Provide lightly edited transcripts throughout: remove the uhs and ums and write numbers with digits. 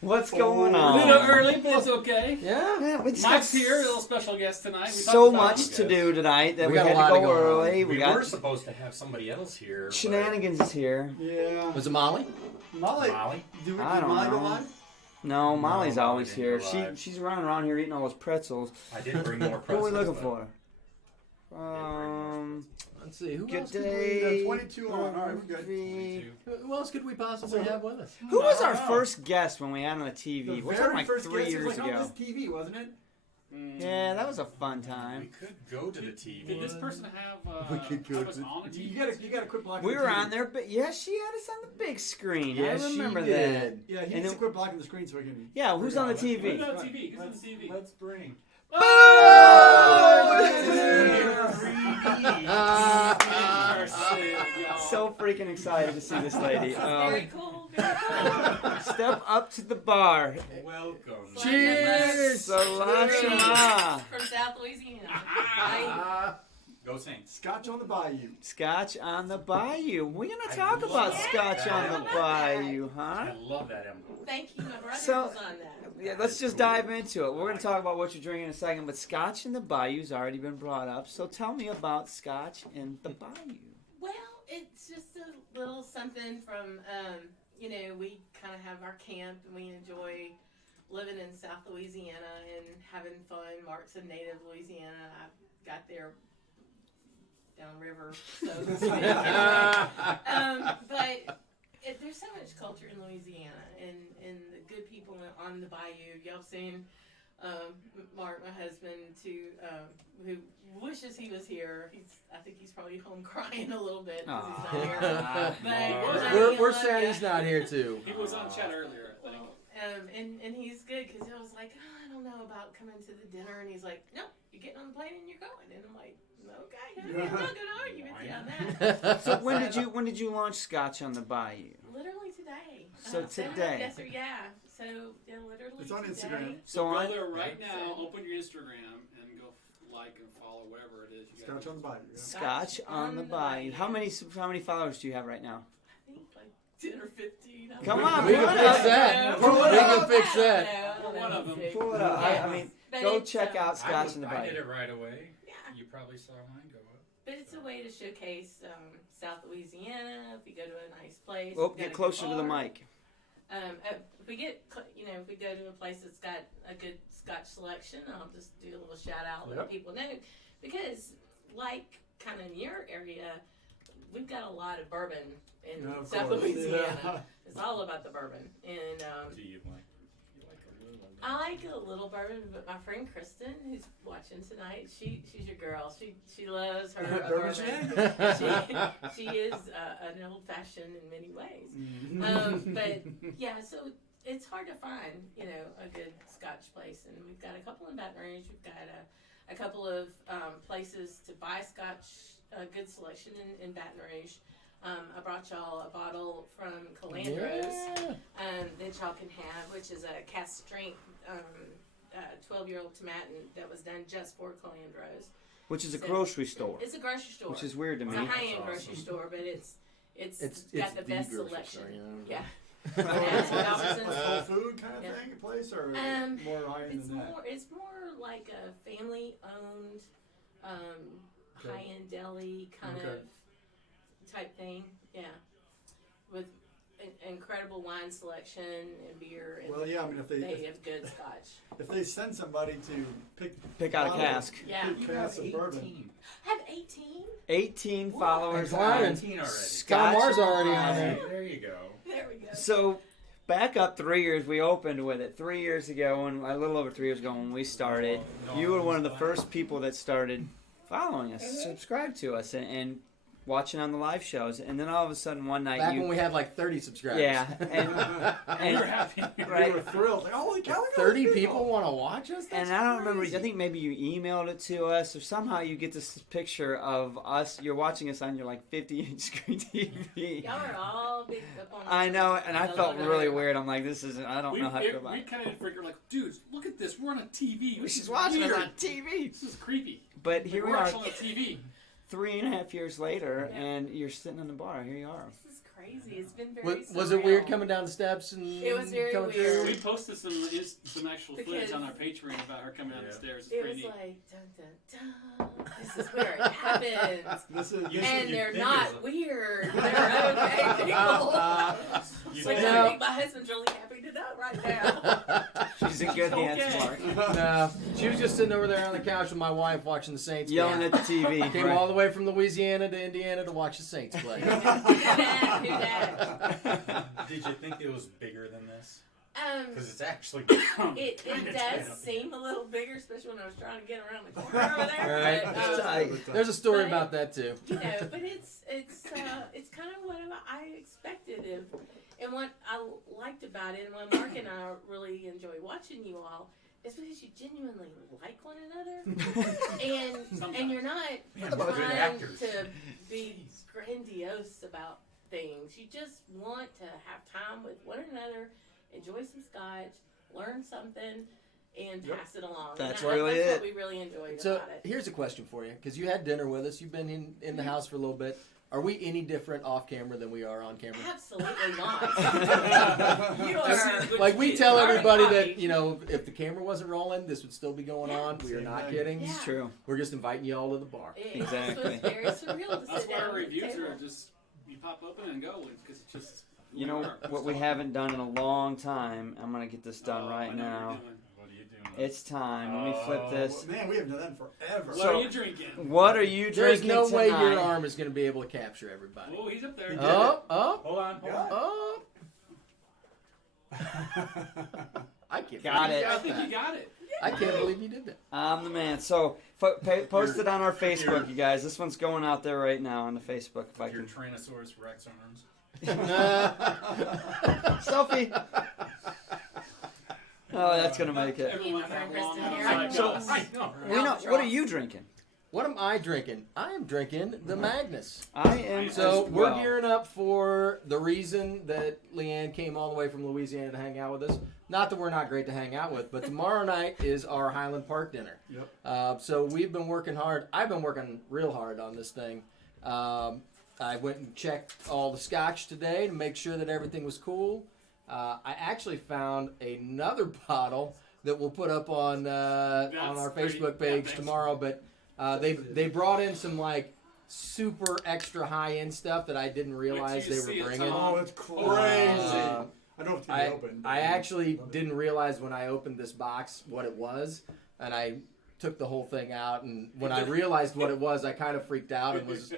What's going on? A little early, but it's okay. Yeah, we just Mike's here, a little special guest tonight. So much to do tonight that we had to go early. We were supposed to have somebody else here. Shenanigans is here. Yeah. Was it Molly? Molly? Did Molly go live? No, Molly's always here. She's running around here eating all those pretzels. I did bring more pretzels. Who are we looking for? Let's see. Who good else day. 22 on. All right, we're good. 22. Who else could we possibly have with us? Who was our first guest when we had on the TV? The Was that like first 3 guest years was like ago? on this TV, wasn't it? Yeah, that was a fun time. We could go to the TV. Did this person have We could go us on a TV? You gotta quit blocking. We the were TV. on there, but yeah, she had us on the big screen. Yes, I remember she did. that. Yeah, he needs to quit blocking the screen so we can. Yeah, who's on the Who's TV? on the TV? Who's on the TV? Let's bring. So freaking excited to see this lady. Very cool. Step up to the bar. Welcome. Cheers! Salashama. From South Louisiana. Go Saints. Scotch on the Bayou. Scotch on the Bayou. We're going to talk about Scotch on the Bayou, huh? I love that emblem. Thank you, my brother So- was on that. Yeah, let's just dive into it. We're going to talk about what you're drinking in a second, but Scotch in the Bayou's already been brought up. So tell me about Scotch in the Bayou. Well, it's just a little something from, we kind of have our camp and we enjoy living in South Louisiana and having fun. Mark's a native Louisiana. I got there downriver, so to speak. But there's so much culture in Louisiana and the good people on the bayou. Y'all seen Mark, my husband, who wishes he was here. I think he's probably home crying a little bit because he's not here. But We're sad he's not here too. He was on chat earlier, I think. and he's good because I was like, I don't know about coming to the dinner, and he's like, nope, you're getting on the plane and you're going, and I'm like, okay, I'm not gonna argue with you on that. So when did you launch Scotch on the Bayou? Literally today. So today. Yes, sir. Yeah. So literally. It's on today. Instagram. So go on there right now, open your Instagram, and go like and follow wherever it is. You Scotch on the Bayou. Yeah. Scotch on the Bayou. How many followers do you have right now? I think like 10 or 15. Come on, We pull can it fix up. that. Pull it We up. can fix that. One of them. Pull it up. I mean, But go it's, check out Scotch in the I did Bayou. it right away. Yeah. You probably saw mine go up. But it's a way to showcase South Louisiana. If you go to a nice place. Oh, we've got get a closer good to the bar. mic. If we go to a place that's got a good Scotch selection, I'll just do a little shout out, let people know, because like kind of in your area, we've got a lot of bourbon in South Louisiana. Yeah. It's all about the bourbon, and Do you like a little? I like a little bourbon. But my friend Kristen, who's watching tonight, she's your girl. She loves her bourbon. She is an old fashioned in many ways. But yeah, so it's hard to find, a good Scotch place, and we've got a couple in Baton Rouge. We've got a couple of places to buy Scotch, a good selection in Baton Rouge. I brought y'all a bottle from Calandros that y'all can have, which is a cask strength 12-year-old Tomatin that was done just for Calandros. Which is a grocery store. It's a grocery store. Which is weird to me. It's a high-end grocery store, but it's got the best selection. Yeah. Whole food kind of thing, a place, or more high end than that? It's more like a family-owned, high-end deli kind of type thing. Yeah, with incredible wine selection and beer. And Well, yeah, I mean, if they they have good Scotch. if they send somebody to Pick out a bottles, cask. Yeah. pick casks of bourbon. 18. Have 18? 18 followers And climbing. on 18 already. Scotch. Mar's already on there. There you go. There we go. So, back up 3 years, we opened with it 3 years ago, and a little over 3 years ago when we started. You were one of the first people that started following us, subscribe to us, and watching on the live shows. And then all of a sudden one night Back when we had like 30 subscribers. yeah, And we're happy. Right. We were thrilled. Like, holy cow, look at 30 those people want to watch us? That's and I don't remember. crazy. I think maybe you emailed it to us, or somehow you get this picture of us. You're watching us on your like 50-inch screen TV. Y'all are all big up on I know, and I the felt logo. really weird. I'm like, this isn't. I don't know how to feel about We it. kind of figured, like, dudes, look at this. We're on a TV. This She's is watching us weird. on TV. This is creepy. But here Like, we we're are, actually on TV. 3.5 years later, Yeah. and you're sitting in the bar. Here you are. This is crazy. It's been very Was it weird surreal. coming down the steps and It was very coming weird. through? We posted some actual footage Because- on our Patreon about her coming down the stairs. It's It pretty was neat. like, dun, dun, dun. This is where it happens. This is And you they're think not it's a- weird. They're okay people. You Which think- I think my husband's really happy to know right now. She's in good hands, Okay. Mark. No, she was just sitting over there on the couch with my wife watching the Saints Yelling game. at the TV. Came all the way from Louisiana to Indiana to watch the Saints play. Who that? Who that? Did you think it was bigger than this? Because Um, it's actually. it does seem a little bigger, especially when I was trying to get around the corner over there. Right. But, It's tight. There's a story But- about that too. you know, but it's kind of what I expected, and what I liked about it, and what Mark and I really enjoy watching you all, is because you genuinely like one another, and you're not Man, we're good trying actors. to be grandiose about things. You just want to have time with one another, enjoy some Scotch, learn something, and Yep. pass it along. That's And really that's it. what we really enjoyed So about it. here's a question for you, because you had dinner with us. You've been in the house for a little bit. Are we any different off camera than we are on camera? Absolutely not. You are. Like we tell Hard everybody copy. that, you know, if the camera wasn't rolling, this would still be going on. We are Same not thing. kidding. Yeah. It's true. We're just inviting you all to the bar. It Exactly. was very surreal to That's sit why down our at the reviews table. are just, you pop open and go, because it's just. who You know we are. what we haven't done in a long time? I'm gonna get this done Oh, right I know what now. you're doing. What are you doing? It's time. Let me flip this. Man, we haven't done that in forever. What So- are you drinking? What are you There's drinking no way tonight? your arm is going to be able to capture everybody. Oh, he's up there. Up, Hold on. up. I can't. Got believe- it. I think you got it. I can't believe you did that. I'm the man. So post it on our Facebook, you guys. This one's going out there right now on the Facebook. If I Your can. Tyrannosaurus Rex arms. Selfie. Oh, that's gonna make it. Everyone my have friend long Kristen here. outside So- guys. I know. We know. What are you drinking? What am I drinking? I am drinking the Magnus. I am. So as we're well. gearing up for the reason that Leanne came all the way from Louisiana to hang out with us. Not that we're not great to hang out with, but tomorrow night is our Highland Park dinner. Yep. So we've been working hard. I've been working real hard on this thing. I went and checked all the Scotch today to make sure that everything was cool. I actually found another bottle that we'll put up on our pretty Facebook page epic. tomorrow. But they brought in some like super extra high end stuff that I didn't realize till you they see were it, bringing. Tom. Oh, it's crazy. Uh, I don't know if it's gonna be open. I actually didn't realize when I opened this box what it was, and I took the whole thing out. And when I realized what it was, I kind of freaked out and was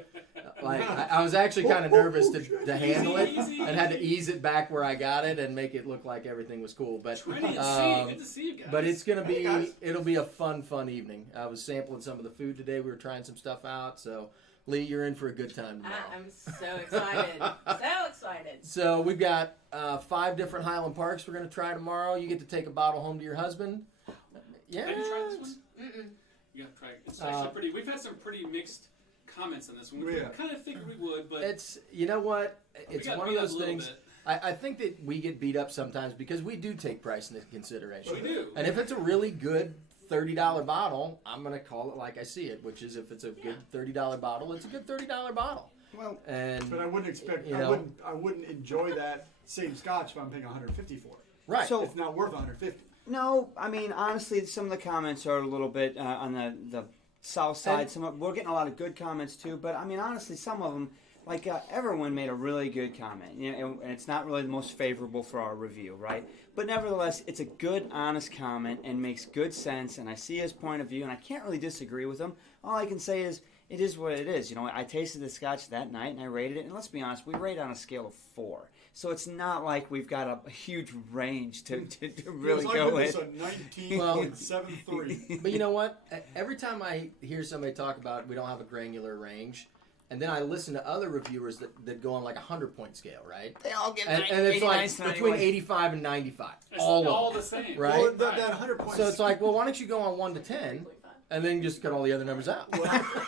like, I was actually kind of nervous to handle it, Easy. and had to ease it back where I got it and make it look like everything was cool. But Trinity and C. Good to see you guys. but it's gonna Hey, guys. it'll be a fun evening. I was sampling some of the food today. We were trying some stuff out. So Lee, you're in for a good time tomorrow. I'm so excited. So excited. So we've got 5 different Highland Parks we're going to try tomorrow. You get to take a bottle home to your husband. Yeah. Have you tried this one? Mm-mm. You gotta try it. It's actually pretty. We've had some pretty mixed comments on this one. We Yeah. kind of figured we would, but It's, you know what? we It's got one of beat up those a little things. bit. I think that we get beat up sometimes because we do take price into consideration. We do. And if it's a really good $30 bottle, I'm going to call it like I see it, which is if it's a good $30 bottle, it's a good $30 bottle. Well, And but I wouldn't expect. You I know. wouldn't enjoy that same Scotch if I'm paying 150 for it. right. So- It's not worth 150. No, I mean honestly, some of the comments are a little bit on the south side. And- We're getting a lot of good comments too, but I mean honestly, some of them like everyone made a really good comment, and it's not really the most favorable for our review, right? But nevertheless, it's a good, honest comment and makes good sense, and I see his point of view, and I can't really disagree with him. All I can say is, it is what it is. I tasted the Scotch that night, and I rated it, and let's be honest, we rate on a scale of 4. So it's not like we've got a huge range to really go with. It's a 19.73. But you know what? Every time I hear somebody talk about we don't have a granular range, and then I listen to other reviewers that go on like a 100-point scale, right? They all give And it's like between 85 and 95. It's all all of the them, same. right? Well, that 100 points. So it's like, well, why don't you go on 1 to 10, and then just cut all the other numbers out?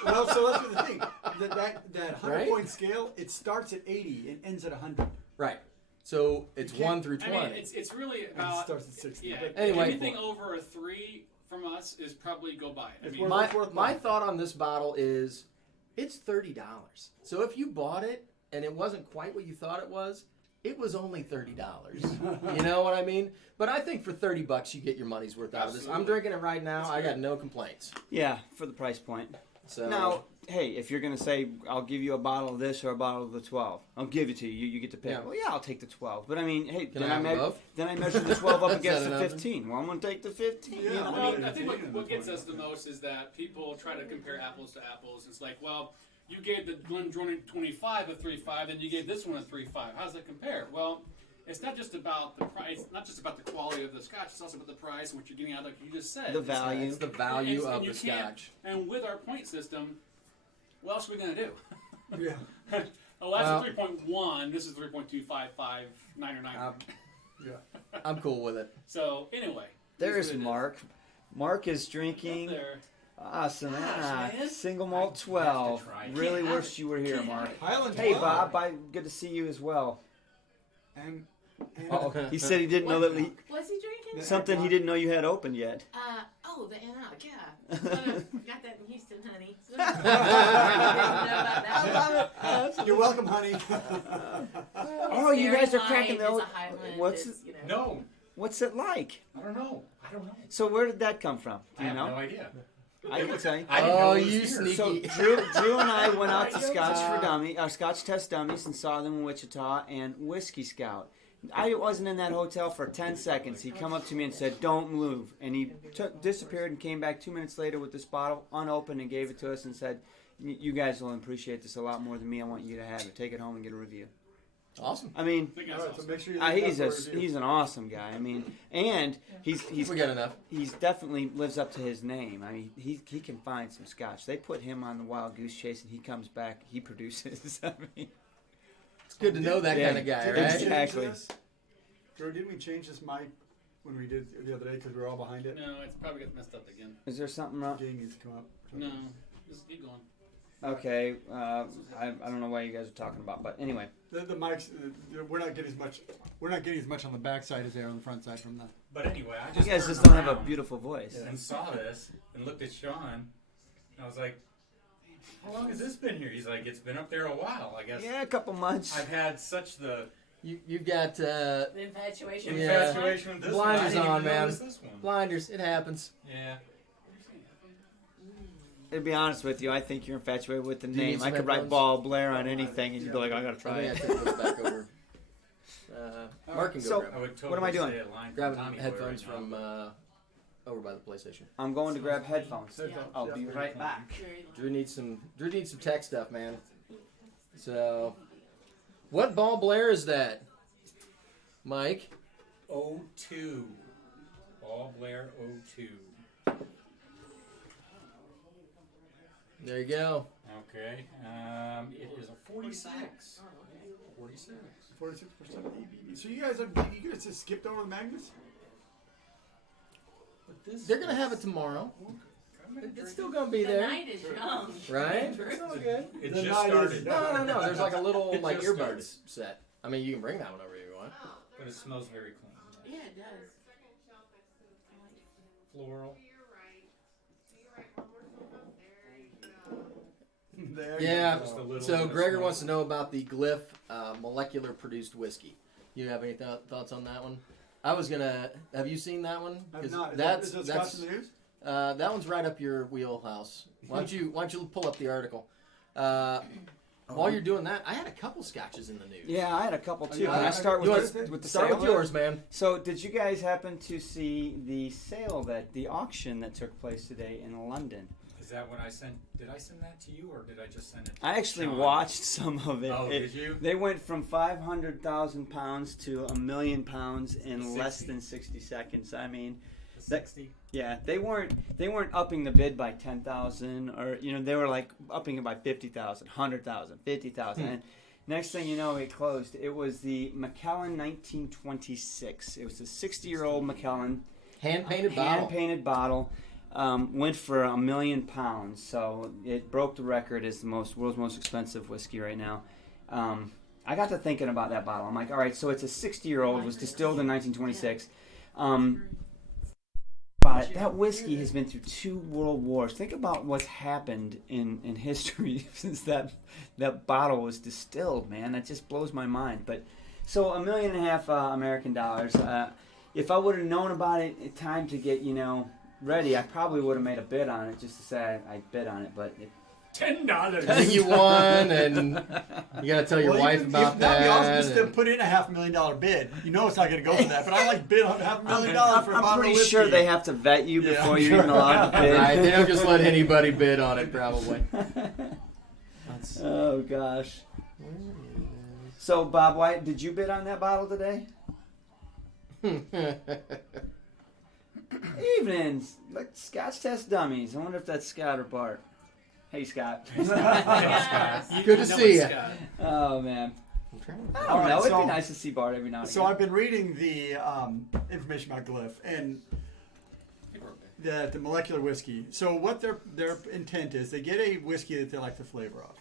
well, so that's the thing. That 100 point Right? scale, it starts at 80 and ends at 100. Right. So it's You can't- 1 through 20. I mean, it's really And it about starts at 60. yeah. But Anyway. anything over a 3 from us is probably go buy it. I It's mean, worth- My thought on this bottle is it's $30. So if you bought it and it wasn't quite what you thought it was only $30. You know what I mean? But I think for $30 you get your money's worth out of this. I'm Absolutely. drinking it right now. That's I got good. no complaints. Yeah, for the price point. So Now, hey, if you're going to say, I'll give you a bottle of this or a bottle of the 12, I'll give it to you. You get to pick. Yeah. Well, yeah, I'll take the 12. But I mean, hey, Can I have them both? then I measure the 12 up Is against that the an 15. Well, I'm going to take the 15. Yeah, you know? well, Yeah, I think yeah, what gets yeah. us the most is that people try to compare apples to apples. It's like, well, you gave the Glendronach 25 a 3.5, and you gave this one a 3.5. How does that compare? Well, it's not just about the price, not just about the quality of the Scotch. It's also about the price and what you're getting out of it. Like you just said. The value. it's the value And of you the can't- Scotch. And with our point system, what else are we going to do? Yeah. Oh, that's Well- a 3.1. This is 3.255, 9 or 9. I'm cool with it. So anyway, There's here's what it is. Mark. Mark is Up drinking there. awesome. Gosh, man. Single malt 12. try it. Really Can't have wish you were here, Mark. Highland Hey, Park. Bob. Good to see you as well. And He said he didn't know that What's he drinking? something he didn't know you had opened yet. The NL, yeah. Got that in Houston, honey. I love it. You're welcome, honey. Oh, you guys are cracking the old. What's No, What's it like? I don't know. So where did that come from? Do I you have know? no idea. I can tell you. I didn't know Oh, it was you here. sneaky. So Drew and I went out to Scotch Test Dummies and saw them in Wichita and Whiskey Scout. I wasn't in that hotel for 10 seconds. He come up to me and said, "Don't move," and he disappeared and came back 2 minutes later with this bottle unopened and gave it to us and said, "You guys will appreciate this a lot more than me. I want you to have it. Take it home and get a review." Awesome. I mean, I think All that's right, so awesome. make sure you he's an awesome guy. I mean, and he's We got enough. he's definitely lives up to his name. I mean, he can find some Scotch. They put him on the Wild Goose Chase, and he comes back. He produces. I mean, It's good to know that Yeah. kind of guy, Did we right? change Exactly. this? Drew, didn't we change this mic when we did the other day because we were all behind it? No, it's probably got messed up again. is there something wrong? Gang needs to come up. No, just keep going. Okay, I don't know what you guys are talking about, but anyway, The mics, we're not getting as much. We're not getting as much on the back side as they are on the front side from the. But anyway, I you just guys turned just don't have a around beautiful voice. and saw this and looked at Sean and I was like, "How long has this been here?" He's like, "It's been up there a while, I guess." Yeah, a couple months. I've had such the You've got The infatuation. Yeah. infatuation with this Blinders one. I didn't on, even man. notice this one. blinders. It happens. Yeah. To be honest with you, I think you're infatuated with the Do you need name. I some could write headphones? Ball Blair on anything, and you'd be like, I gotta try I it. think I take those back over. Mark can go So- grab, I would totally What am I doing? say a line from grab Tommy Boy headphones right now. from over by the PlayStation. I'm going to grab headphones. Yeah. I'll be right back. Very long. Drew needs some tech stuff, man. So, what Ball Blair is that, Mike? 02. Ball Blair 02. There you go. Okay. It is a 46. 46. 46% ABV. So you guys just skipped over the Magnus? But this They're gonna have it tomorrow. It's still gonna be The there, night is young. right? Drew. It's all good. It The just night is- started. No. There's like a little It like just earbuds set. I mean, you can bring that one over if you want. But it smells very clean. Yeah, it does. Floral. There you Yeah. go. Just a little So bit of Gregor smoke. wants to know about the Glyph molecular produced whiskey. You have any thoughts on that one? I was gonna. Have you seen that one? I've 'Cause not. That's Is it that's Scotch in the news? that one's right up your wheelhouse. Why don't you pull up the article? While you're doing that, I had a couple scotches in the news. Yeah, I had a couple too. You Can I start with the Start sale? with yours, man. So, did you guys happen to see the auction that took place today in London? Is that when I sent? Did I send that to you, or did I just send it? I actually John? watched some of it. Oh, did you? They went from £500,000 to £1 million in 60? less than 60 seconds. I mean, 60. yeah, they weren't upping the bid by 10,000, or they were like upping it by 50,000, 100,000, 50,000. And next thing you know, it closed. It was the Macallan 1926. It was a 60-year-old Macallan Hand-painted bottle. Went for £1 million, so it broke the record as the world's most expensive whiskey right now. I got to thinking about that bottle. I'm like, all right, so it's a 60-year-old, was distilled in 1926. But that whiskey has been through 2 world wars. Think about what's happened in history since that bottle was distilled, man. That just blows my mind. But so $1.5 million American dollars. If I would have known about it in time to get ready, I probably would have made a bid on it just to say I bid on it, but $10. I think you won, and you got to tell your wife about that. That'd be awesome just to put in a $500,000 bid. You know it's not going to go for that, but I like bid on $500,000 for a bottle of whiskey. I'm pretty sure they have to vet you before you're even allowed to bid. Right, they don't just let anybody bid on it, probably. Oh gosh. So Bob White, did you bid on that bottle today? Evening, like Scotch Test Dummies. I wonder if that's Scott or Bart. Hey, Scott. Good to see you. Oh man. I don't know. It'd be nice to see Bart every now and again. So I've been reading the information about Glyph and the molecular whiskey. So what their intent is, they get a whiskey that they like the flavor of.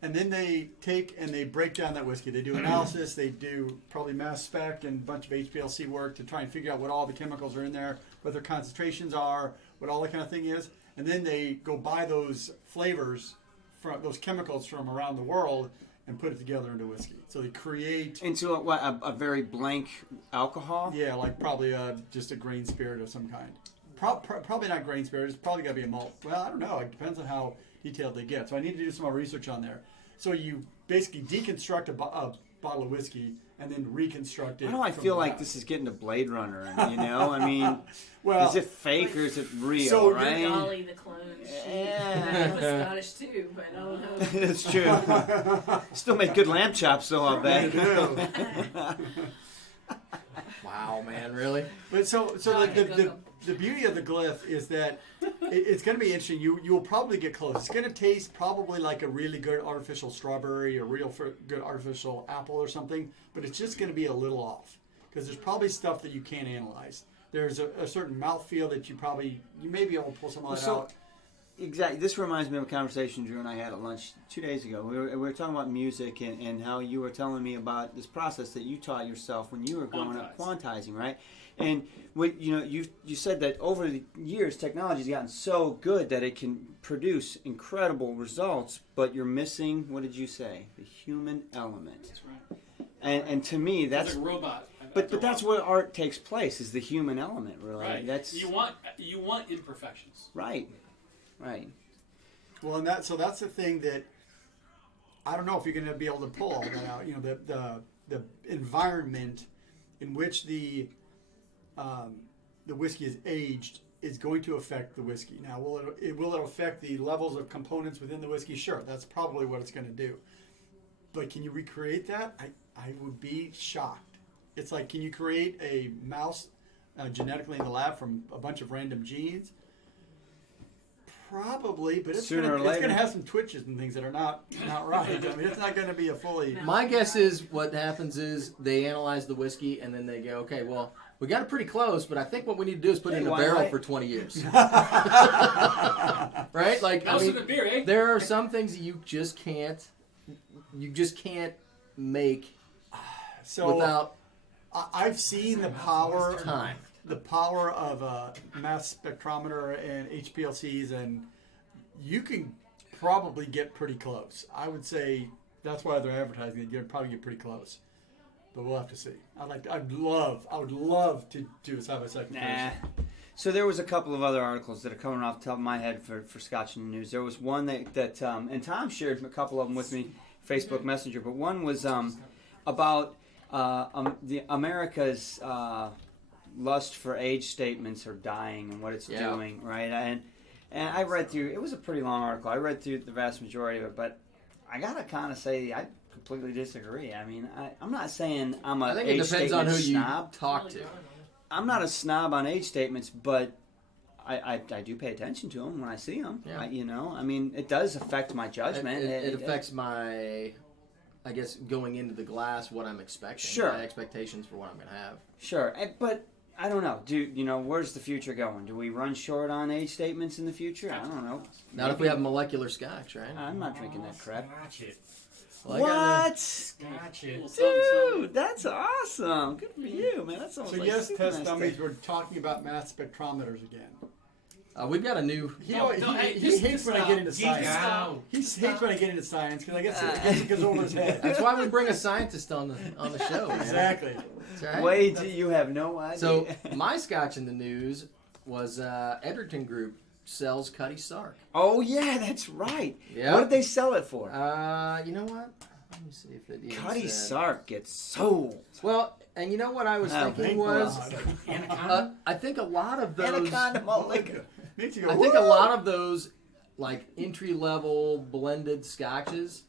And then they take and they break down that whiskey. They do analysis. They do probably mass spec and a bunch of HPLC work to try and figure out what all the chemicals are in there, what their concentrations are, what all that kind of thing is. And then they go buy those flavors, from those chemicals from around the world, and put it together into whiskey. So they create into a very blank alcohol. Yeah, like probably just a grain spirit of some kind. Probably not grain spirit. It's probably got to be a malt. Well, I don't know. It depends on how detailed they get. So I need to do some more research on there. So you basically deconstruct a bottle of whiskey and then reconstruct it. Why do I feel like this is getting to Blade Runner? I mean, well, is it fake or is it real? So right? Dolly the clone. That was Scottish too, but I don't know. It's true. Still make good lamb chops, though. I bet. Wow, man, really? But so the beauty of the Glyph is that it's going to be interesting. You'll probably get close. It's going to taste probably like a really good artificial strawberry or real good artificial apple or something, but it's just going to be a little off because there's probably stuff that you can't analyze. There's a certain mouthfeel that you may be able to pull some of that out. Exactly. This reminds me of a conversation Drew and I had at lunch 2 days ago. We were talking about music and how you were telling me about this process that you taught yourself when you were growing up, quantizing, right? And you said that over the years, technology's gotten so good that it can produce incredible results, but you're missing, what did you say? The human element. That's right. And to me, that's like a robot. But that's where art takes place, is the human element, really. Right. That's you want imperfections. Right. Right. Well, and that's the thing that I don't know if you're going to be able to pull all that out. The environment in which the whiskey is aged is going to affect the whiskey. Now, will it affect the levels of components within the whiskey? Sure, that's probably what it's going to do. But can you recreate that? I would be shocked. It's like, can you create a mouse genetically in the lab from a bunch of random genes? Probably, but it's going to have some twitches and things that are not right. I mean, it's not going to be a fully... My guess is what happens is they analyze the whiskey and then they go, okay, well, we got it pretty close, but I think what we need to do is put it in a barrel for 20 years. Right? Like, I mean, there are some things that you just can't make without I've seen the power time. The power of a mass spectrometer and HPLCs, and you can probably get pretty close. I would say that's why they're advertising it. You'd probably get pretty close, but we'll have to see. I would love to do a side by side comparison. So there was a couple of other articles that are coming off the top of my head for Scotch in the News. There was one that and Tom shared a couple of them with me, Facebook Messenger. But one was about the America's lust for age statements are dying and what it's doing, right? And I read through. It was a pretty long article. I read through the vast majority of it, but I gotta kind of say I completely disagree. I mean, I'm not saying I'm a I think age it depends on statement who snob. you talk to. I'm not a snob on age statements, but I do pay attention to them when I see them. Yeah. I mean, it does affect my judgment. It affects my, I guess, going into the glass, what I'm expecting. Sure. My expectations for what I'm going to have. Sure, but I don't know. Where's the future going? Do we run short on age statements in the future? I don't know. Not if we have molecular Scotch, right? I'm not drinking that crap. Scotch it. Well, What? Scotch it. Dude, that's awesome. Good for you, man. That's almost So like yes, super test nice dummies. stuff. We're talking about mass spectrometers again. We've got a new. He Just hates when I get into science. Out. He hates when I get into science because I guess it goes over his head. That's why we bring a scientist on the show. Man. Exactly. That's right. Wait, you have no idea. So my Scotch in the news was Edgerton Group sells Cuddy Sark. oh yeah, that's right. Yeah. What did they sell it for? You know what? Let me see if it even Cuddy said. Sark gets sold. Well, and you know what I was Oh, thinking thank was, God. I think a lot of those. Anaconda malt liquor. Makes you go, I think a "Woo!" lot of those, like entry level blended scotches,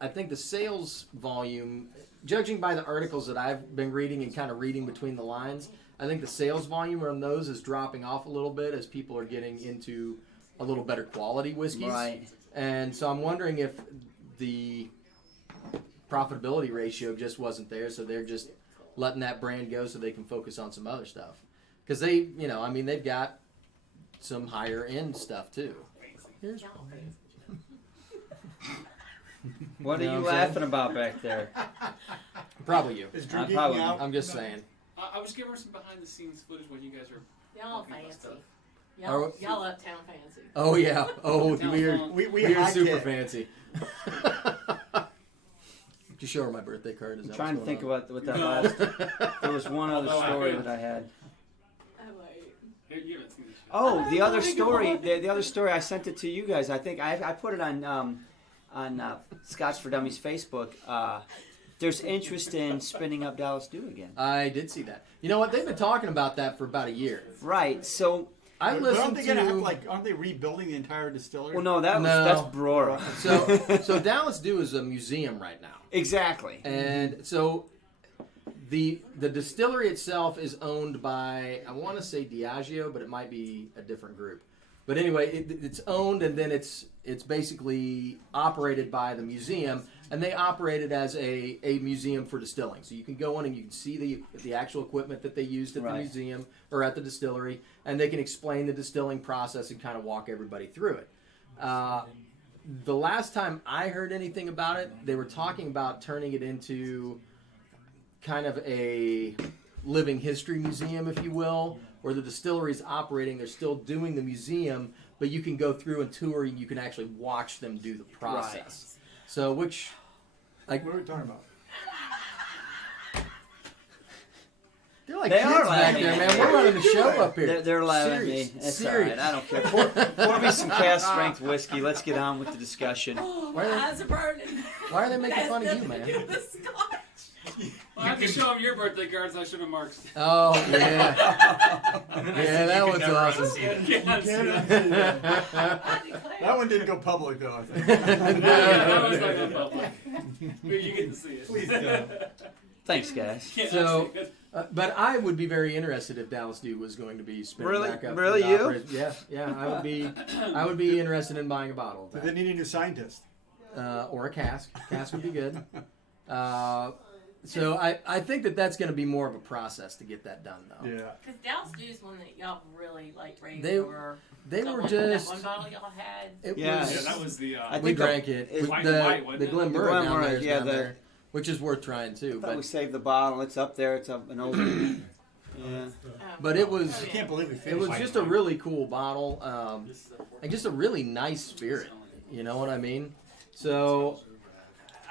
I think the sales volume, judging by the articles that I've been reading and kind of reading between the lines, I think the sales volume on those is dropping off a little bit as people are getting into a little better quality whiskeys. Right. And so I'm wondering if the profitability ratio just wasn't there, so they're just letting that brand go so they can focus on some other stuff. Because they've got some higher end stuff too. Here's What are You know you what I'm laughing about back there? probably you. Is Drew I'm geeking probably- out? I'm just saying. I was giving her some behind the scenes footage while you guys are. Y'all talking about fancy. stuff. Y'all uptown fancy. Oh yeah. Oh, Telephone. we're high super tech. fancy. Just show her my birthday card. Is I'm that trying to what's think going about what that No. last. There was one other Although I story could- that I had. Oh, wait. You haven't seen this yet. Oh, the Oh other my story. God. The other story. I sent it to you guys. I think I put it on Scotch for Dummies Facebook. There's interest in spinning up Dallas Dew again. I did see that. You know what? They've been talking about that for about a year. Right. So, I But listened aren't they to. gonna have aren't they rebuilding the entire distillery? well, no, No. that's Brora. So Dallas Dew is a museum right now. Exactly. And so the distillery itself is owned by, I want to say Diageo, but it might be a different group. But anyway, it's owned, and then it's basically operated by the museum, and they operate it as a museum for distilling. So you can go in and you can see the actual equipment that they used at the Right. museum or at the distillery, and they can explain the distilling process and kind of walk everybody through it. The last time I heard anything about it, they were talking about turning it into kind of a living history museum, if you will, where the distillery is operating. They're still doing the museum, but you can go through and tour, and you can actually watch them do the process. So, which, like, What are we talking about? they're like They kids are back laughing there, at man. me. We're running the show up here. They're laughing at me. Serious. It's Serious. all right. I don't care. Pour me some cast strength whiskey. Let's get on with the discussion. Oh, Why my are they- eyes are burning. Why are they making That fun of has you, nothing man? to do with Scotch. Well, I have to show them your birthday cards. I should have Mark's. Oh, yeah. And then I Yeah, said that you could one's never awesome. unsee it. Yes. I declare. That one didn't go public though. I think. That was not in public. But you get to see it. Please don't. Thanks, guys. Yeah, So- that's it. But I would be very interested if Dallas Dew was going to be spinning Really? back up. Really, into you? operation. Yeah, I would be interested in buying a bottle of But that. they need a new scientist. Or a cask. Cask would be good. So I think that's going to be more of a process to get that done, though. Yeah. Because Dallas Dew is one that y'all really like raved They- over. They That were one- just. that one bottle y'all had. It Yeah. was, Yeah, that was the. I we think drank it. it's white and white, The wasn't it? Glenmurray The down Glenmurray, there is yeah, down the- there, which is worth trying too. I thought we But saved the bottle. It's up there. It's up and over. Yeah. but it was I can't believe we it finished. was White just and a white. really cool bottle, and just a really nice spirit. You know what I mean? So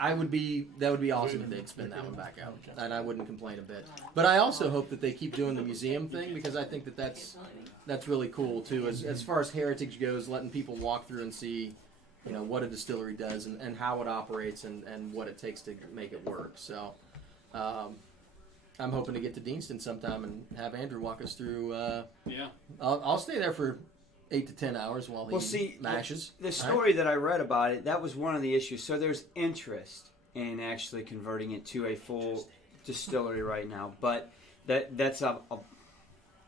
that would be awesome if they'd spin that one back out, and I wouldn't complain a bit. But I also hope that they keep doing the museum thing because I think that's that's really cool too. As far as heritage goes, letting people walk through and see, what a distillery does and how it operates and what it takes to make it work. So, I'm hoping to get to Deanston sometime and have Andrew walk us through. I'll stay there for 8 to 10 hours while he mashes. The story that I read about it, that was one of the issues. So there's interest in actually converting it to a full distillery right now, but that's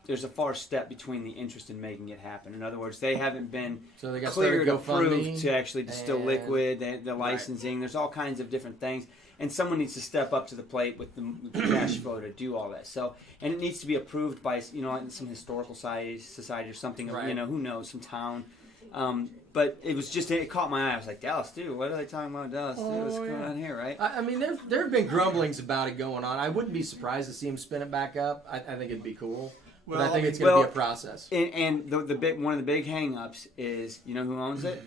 there's a far step between the interest in making it happen. In other words, they haven't been cleared, approved to actually distill liquid, the licensing. There's all kinds of different things. And someone needs to step up to the plate with the cash flow to do all that. So, and it needs to be approved by, some historical society or something, who knows, some town. But it caught my eye. I was like, Dallas, dude, what are they talking about Dallas, dude? What's going on here, right? I mean, there have been grumblings about it going on. I wouldn't be surprised to see him spin it back up. I think it'd be cool. But I think it's going to be a process. And one of the big hang-ups is, who owns it?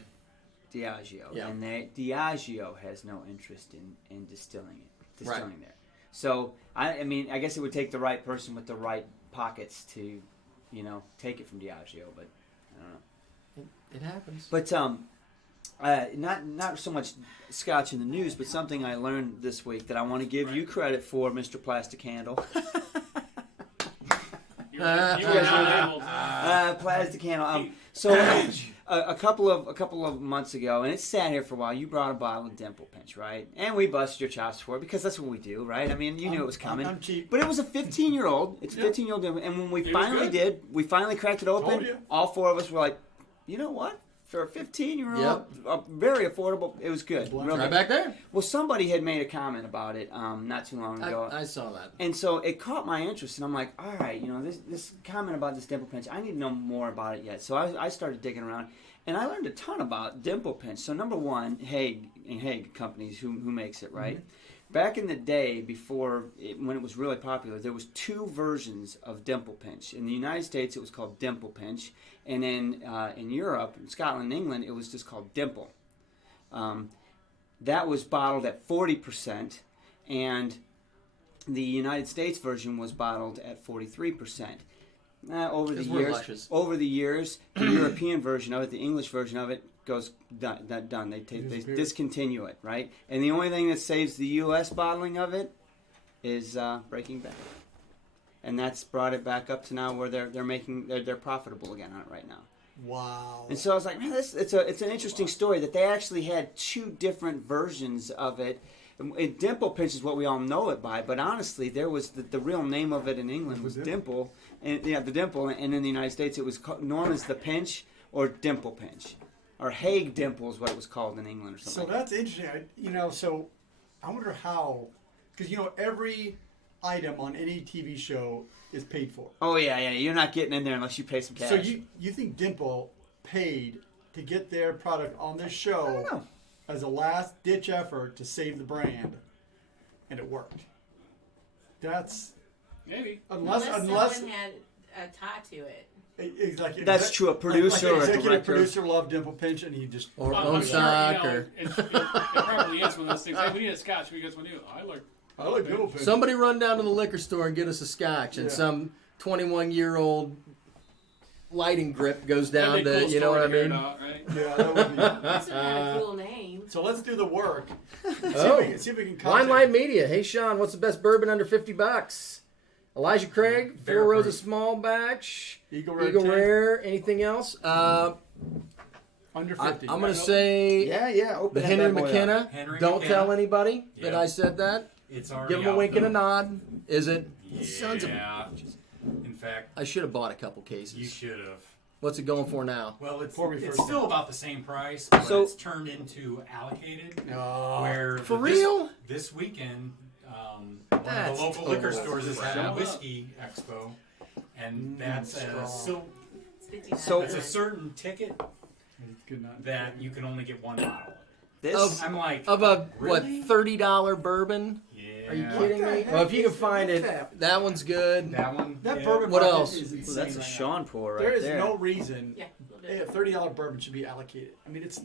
Diageo. Yeah. And Diageo has no interest in distilling there. So, I guess it would take the right person with the right pockets to, take it from Diageo, but I don't know. It happens. But not so much Scotch in the news, but something I learned this week that I want to give you credit for, Mr. Plastic Handle. Plastic Handle. So a couple of months ago, and it's sat here for a while. You brought a bottle of Dimple Pinch, right? And we busted your chops for it because that's what we do, right? I mean, you knew it was coming. I'm cheap. But it was a 15-year-old. It's a 15-year-old Dimple, and when we finally cracked it open. All four of us were like, you know what? For a 15-year-old, very affordable. It was good. Right back there. Well, somebody had made a comment about it not too long ago. I saw that. And so it caught my interest, and I'm like, all right, this comment about this Dimple Pinch, I need to know more about it yet. So I started digging around, and I learned a ton about Dimple Pinch. So number one, Haig companies who makes it, right? Mm-hmm. Back in the day, when it was really popular, there was two versions of Dimple Pinch. In the United States, it was called Dimple Pinch, and in Europe, in Scotland and England, it was just called Dimple. That was bottled at 40%, and the United States version was bottled at 43%. Over the years, the European version of it, the English version of it, goes done. They discontinue it, right? And the only thing that saves the U.S. bottling of it is Breaking Bad, and that's brought it back up to now where they're profitable again on it right now. Wow! And so I was like, man, it's an interesting story that they actually had two different versions of it. And Dimple Pinch is what we all know it by, but honestly, there was the real name of it in England was Dimple, and the Dimple, and in the United States it was known as the Pinch or Dimple Pinch. Or Haig Dimple is what it was called in England or something. So that's interesting. So I wonder how, because every item on any TV show is paid for. Oh yeah. You're not getting in there unless you pay some cash. So you think Dimple paid to get their product on this show? I don't know. As a last ditch effort to save the brand, and it worked. That's maybe unless someone had a tie to it. Exactly. That's true. A producer or a executive director. producer loved Dimple Pinch, and he just or stock or it probably is one of those things. Hey, we need a Scotch because when I like Dimple Pinch. Somebody run down to the liquor store and get us a Scotch, and some 21-year-old lighting grip goes down to, cool, you know what I mean? Right? Yeah, that would be. This would have a cool name. So let's do the work. See if we can Wine Light Media. Hey, Sean, what's the best bourbon under $50? Elijah Craig, Fair 4 rows proof. of small batch. Eagle Rare. Anything else? Under 50. I'm going to say Open the that Henry bad boy up. McKenna. Henry Don't McKenna. tell anybody that Yeah. I said that. It's already Give him a out, wink though. and a nod. Is it? Yeah. Sons of... In fact, I should have bought a couple cases. you should have. What's it going for now? Well, it's Pour me first. still about the same price, but So- it's turned into allocated. Oh. Where For real? This weekend, one of That's the local liquor total stores is having a crap. whiskey expo, and that's It's a certain ticket Good night. that you can only get one bottle. This I'm like, Of a, really? $30 bourbon? Yeah. Are you What kidding the me? heck Well, if you can is find it, that one's good. That one. That yeah. bourbon What market else? is Ooh, insane that's a right now. Sean pour right There is there. no reason Yeah, we'll do a it. $30 bourbon should be allocated. I mean, it's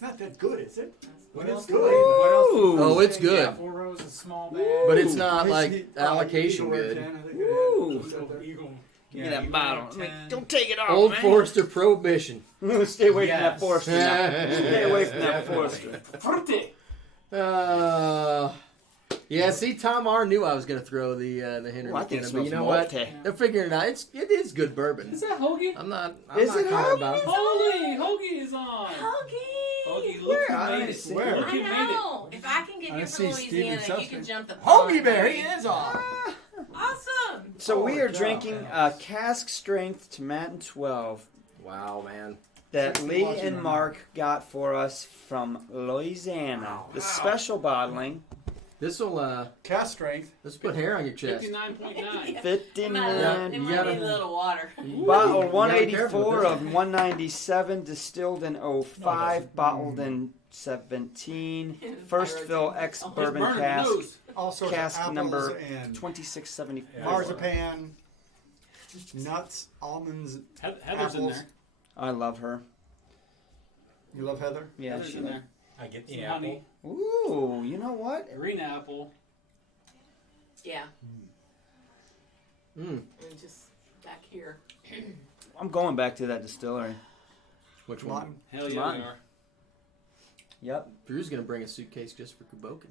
not that good, is it? What It's else? good. What else? Ooh. Oh, it's Yeah, good. 4 rows of small bag. But it's not It's like the- allocation Eagle Rare good. 10, I think it Ooh. is. Eagle. Give me that bottle. I mean, don't take it off, Old man. Forester Prohibition. Stay away from that Yes. Forester now. Stay away from that Forester. Fruity. Yeah, see, Tom R knew I was going to throw the Henry Well, I think it McKenna, but you know smells what? malty. They're figuring it out. It is good bourbon. Is that Hoagie? I'm not Is not it crying Hoagie? about it. Hoagie is on. Hoagie! Hoagie, look Where? who I made didn't it. see Where? it. Look I who made it. know. If I can get I here see from Steven Louisiana, you Substance. can jump the Hoagie Bear, he is on. Awesome. So we are God, drinking man. a cask strength Tomatin 12 Wow, man. that Sexy Lee watching and right Mark got for us from Louisiana. The special bottling, This will Cast strength. put hair on your chest. 59.9. 59 It you might gotta- need a little water. bottle, You gotta be careful 184 with of 197, distilled in 05, bottled in 17. First fill ex Oh, he's bourbon burning the cask, nose. All sorts cask of apples number and 2674. marzipan, nuts, almonds. Heather's in Apples. there. I love her. You love Heather? Yeah, Heather's she. in there. I get the Some apple. honey. Ooh, you know what? Green apple. Yeah, Mm. and just back here. I'm going back to that distillery. Which one? Mutton. Hell yeah, Mine. we are. Yep. Drew's going to bring a suitcase just for Kubokin.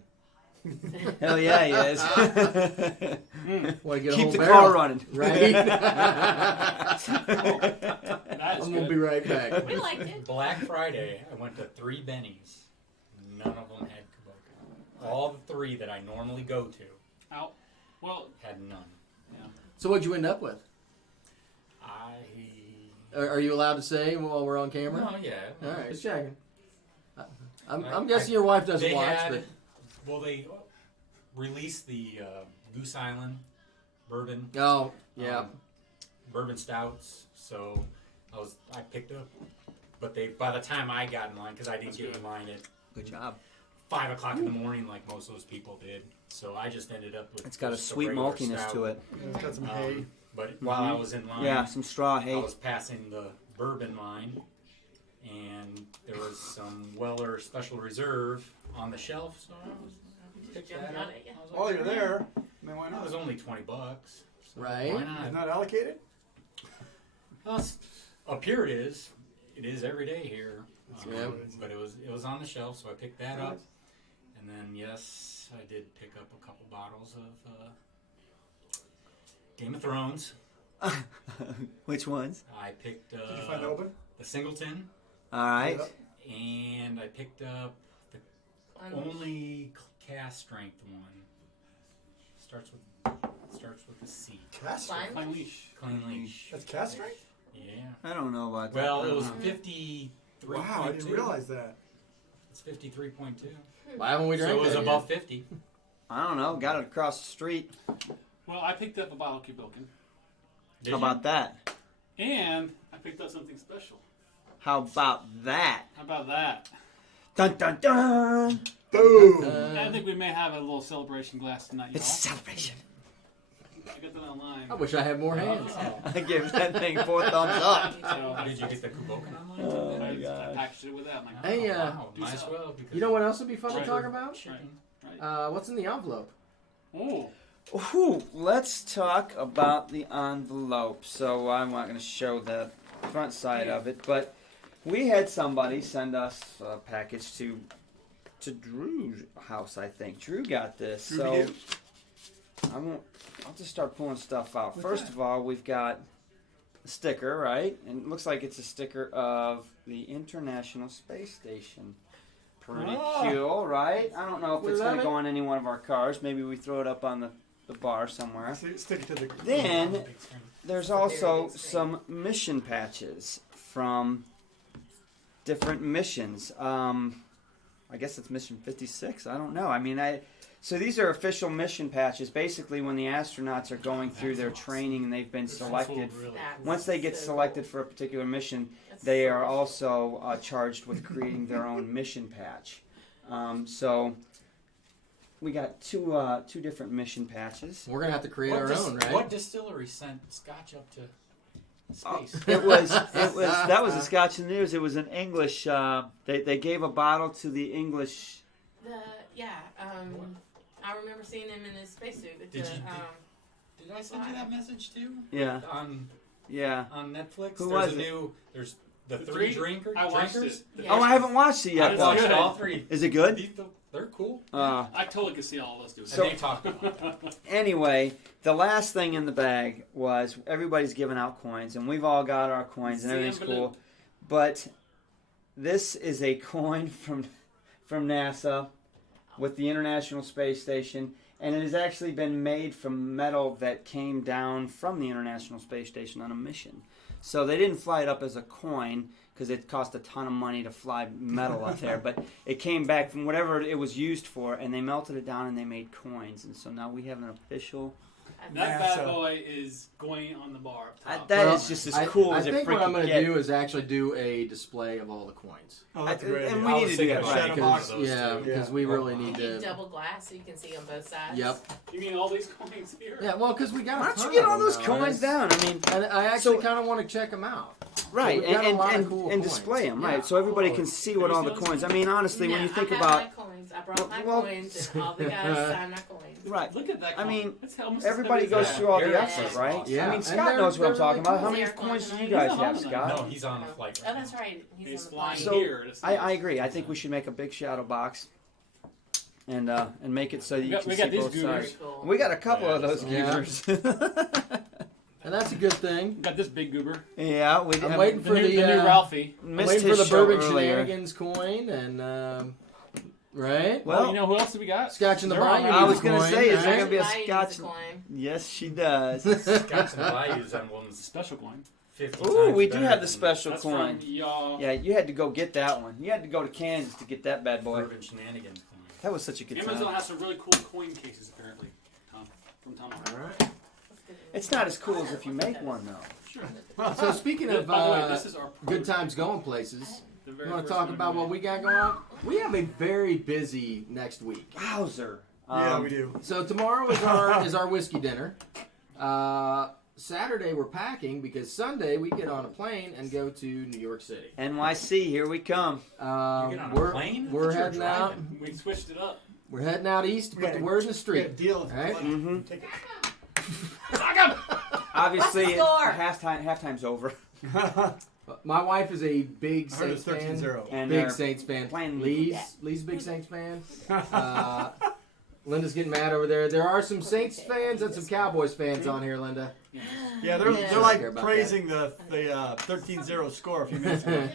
Hell yeah, he is. Want to get a Keep whole the barrel. car running. Right? That is I'm going to good. be right back. We liked it. Black Friday, I went to 3 Bennies. None of them had Kuboka. All the 3 that I normally go to Out. Well, had none. So what'd you end up with? I Are you allowed to say while we're on camera? no, yeah. All right, just checking. I'm I- guessing your wife doesn't They watch, had, but well, they released the Goose Island bourbon. oh yeah, Bourbon stouts. So I picked up, but by the time I got in line, because I didn't get in line at Good job. 5 o'clock in the morning like most of those people did. So I just ended up with It's got a just sweet regular maltiness stout. to it. It's got some hay. But while I was in line, Yeah, some straw I hay. was passing the bourbon line, and there was some Weller Special Reserve on the shelf. So I was picked Jumped that on up. it, yeah. I was like, While you're there, I mean, why it not? was only $20. So Right. Why It's not? not allocated? Well, up here it is. It is every day here. Yeah. But it was on the shelf, so I picked that up. And then yes, I did pick up a couple bottles of Game of Thrones. Which ones? I picked Did you find open? the Singleton, All right. and I picked up the only cast strength one. Starts with a C. Cast Fine. strength? Clean leash. Clean leash. That's cast strength? Yeah. I don't know about that. Well, it was Uh-huh. 53.2. Wow, I didn't realize that. It's 53.2. why haven't we So drank it was that above yet? 50. I don't know. Got it across the street. Well, I picked up a bottle of Kubokin. Did How you? about that? And I picked up something special. How about that? How about that? Dun dun dun! Boom! I think we may have a little celebration glass tonight, y'all. It's a celebration. I got that online. I wish I had more hands. I give that thing 4 thumbs up. So Did you get the Kubokan online? Oh my I gosh. packaged it with that. I'm like, Hey, wow, might as well. Because You know what else would be fun to Right. talk about? Chicken. What's in the envelope? oh, Ooh, let's talk about the envelope. So I'm not going to show the front side of it, but we had somebody send us a package to Drew's house, I think. Drew got this. So Drew-be-doo. I'll just start pulling stuff out. What's First that? of all, we've got a sticker, right? And it looks like it's a sticker of the International Space Station. Pretty cool, right? I don't know if We it's going love to it. go on any one of our cars. Maybe we throw it up on the bar somewhere. Stick it to the. Then Big screen. there's also some mission patches from different missions. I guess it's mission 56. I don't know. I mean, so these are official mission patches. Basically, when the astronauts are going through their training and they've been selected, Really. once they get selected for a particular mission, they are also charged with creating their own mission patch. So we got two different mission patches. We're gonna have to create our own, right? What distillery sent Scotch up to space? It was that was the Scotch in the News. It was an English. They gave a bottle to the English. I remember seeing him in his spacesuit. Did you- Did I send you that message too? Yeah. On Netflix. Who there's was a it? new. There's the The three three? drinkers. I watched drinkers. it. Yeah. Oh, I haven't watched it I yet. just Though. watched good. all three. Is it good? They're cool. Uh, I totally could see all of us doing So- And they talk about that. Anyway, the last thing in the bag was everybody's giving out coins, and we've all got our coins, and everything's cool. But this is a coin from NASA with the International Space Station, and it has actually been made from metal that came down from the International Space Station on a mission. So they didn't fly it up as a coin because it cost a ton of money to fly metal up there, but it came back from whatever it was used for, and they melted it down and they made coins, and so now we have an official. That bad boy is going on the bar up top. That Well, is just as cool as I it think what I'm freaking going to gets. do is actually do a display of all the coins. Oh, that's a great And idea. we I need was to do thinking that about right. making one of those Yeah, too. because we really need You to. double glass so you can see on both sides. Yep. You mean all these coins here? Yeah, well, because we got. Why a don't ton you get of all them those now, coins and down? I mean, And I actually So- kind of want to check them out. right, we've got a lot of cool and coins. display them, Yeah. right, so everybody can see what all the Have you coins. I mean, honestly, when No, you think I have about my coins. I brought my Well- coins, and all the guys signed my coins. right, Look at that I coin. mean, That's almost everybody as goes heavy as through that. all Yeah. the effort, right? Yeah. I mean, And Scott they're- knows what I'm they're talking really about. How cool. many They're coins do flying you guys tonight. have, He's on Scott? No, he's on a flight Oh, right now. that's right. He's He's on the flying plane. So, here. To see I agree. I think we should make a big shadow box and make it so you can we see got these both goobers. sides. Very cool. We got a couple of those Yeah. goobers. And that's a good thing. Got this big goober. Yeah, we I'm waiting The for new, the, the new Ralphie. I'm missed waiting for his the show bourbon earlier. shenanigans coin, and right. Well, You know who else do we got? Scotch in the They're on Bayou. there. I was gonna coin, say, is there right? gonna be a Somebody Scotch? needs a coin. Yes, she does. Scotch and Bayou's on one's Special coin. 50 Ooh, times we do better have the than special That's coin. from y'all. Yeah, you had to go get that one. You had to go to Kansas to get that bad boy. Bourbon shenanigans coin. That was such a good Amazon time. has some really cool coin cases apparently. From Tom. All right. It's not as cool as if you make one though. Sure. So speaking of By the way, this is our good times going places, The you very want to first talk one about we what made. we got going on? We have a very busy next week. Wowzer. Yeah, we do. So tomorrow is our whiskey dinner. Saturday we're packing because Sunday we get on a plane and go to New York City. NYC, here we come. You get on a We're plane? I we're thought you were heading out. driving. We switched it up. We're heading out east to put the word in the We got a street. deal. Right? Mhm. Take Obviously, What's the score? halftime's over. it. My wife is a big I heard Saints it's fan. 13-0. And Big they're Saints fan. playing- Lee's a big Saints fan. Linda's getting mad over there. There are some Saints fans and some Cowboys fans on here, Linda. Yeah, they're Yeah. they're like Care about praising the 13-0 score a few minutes ago.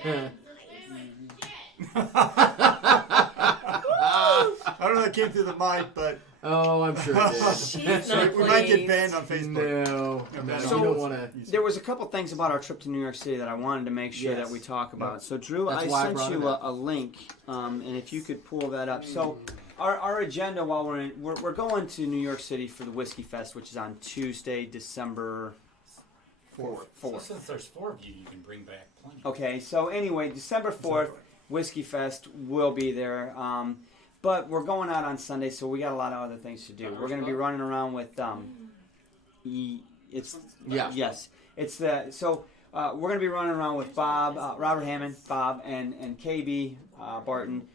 I don't know if it came through the mic, but Oh, I'm sure it did. She's not we might get pleased. banned on Facebook. No, So- you don't want to. There was a couple things about our trip to New York City that I wanted to make sure Yes. that we talk about. So, Drew, That's I why I sent brought you it up. a link, and if you could pull that up. So, our agenda while we're going to New York City for the Whiskey Fest, which is on Tuesday, December 4th. So since there's 4 of you, you can bring back plenty. Okay, so anyway, December 4th, Whiskey Fest will be there. But we're going out on Sunday, so we got a lot of other things to do. We're going to be running around with it's Yeah. yes, it's the we're going to be running around with Bob, Robert Hammond, Bob, and KB Barton.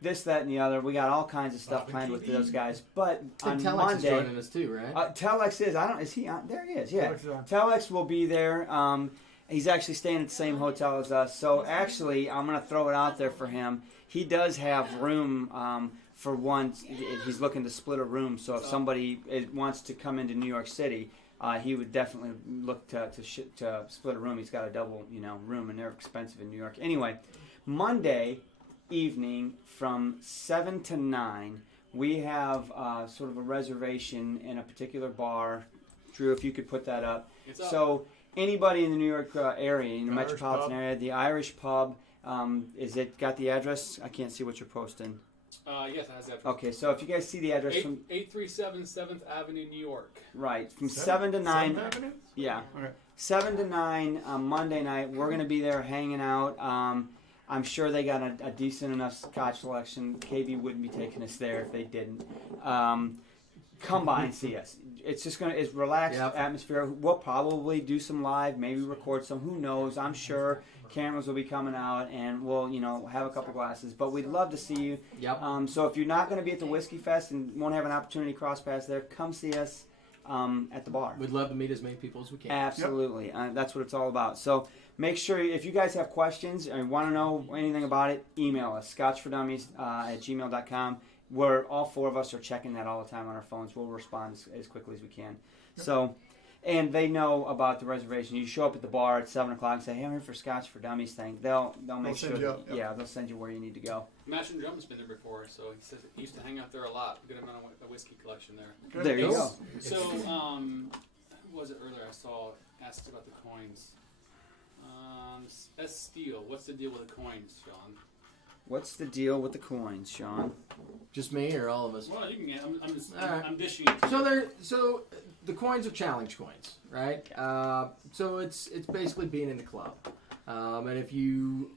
This, that, and the other. We got all kinds of stuff Bob and planned with KB. those guys. But I on think Telex is Monday, joining us too, right? Telex is. Is he on? There he is. Yeah. Telex is on. Telex will be there. He's actually staying at the same hotel as us. So actually, I'm going to throw it out there for him. He does have room for one. He's looking to split a room. So if somebody wants to come into New York City, he would definitely look to split a room. He's got a double room, and they're expensive in New York. Anyway, Monday evening from 7 to 9, we have sort of a reservation in a particular bar. Drew, if you could put that up. It's up. So anybody in the New York area, in the Irish metropolitan pub. area, the Irish pub, is it got the address? I can't see what you're posting. Yes, it has that. Okay, so if you guys see the address from 837 7th Avenue, New York. right from 7 to 9, 7th Avenue? yeah, Okay. 7 to 9 on Monday night. We're gonna be there hanging out. I'm sure they got a decent enough Scotch selection. KB wouldn't be taking us there if they didn't. Come by and see us. It's just it's relaxed Yep. atmosphere. We'll probably do some live, maybe record some. Who knows? I'm sure cameras will be coming out, and we'll have a couple glasses. But we'd love to see you. Yep. So if you're not going to be at the Whiskey Fest and won't have an opportunity to cross paths there, come see us. at the bar. We'd love to meet as many people as we can. Absolutely. That's what it's all about. So make sure if you guys have questions or want to know anything about it, email us, scotchfordummies@gmail.com. Where all four of us are checking that all the time on our phones. We'll respond as quickly as we can. So, and they know about the reservation. You show up at the bar at 7 o'clock and say, "Hey, I'm here for Scotch for Dummies thing." They'll make sure. They'll send you where you need to go. Mash and Drum's been there before, so he says he used to hang out there a lot. Good amount of whiskey collection there. There you go. So, who was it earlier? I saw asked about the coins. That's Steele. What's the deal with the coins, Sean? What's the deal with the coins, Sean? Just me or all of us? Well, you can get. Right. I'm dishing. So the coins are challenge coins, right? So it's basically being in the club, and if you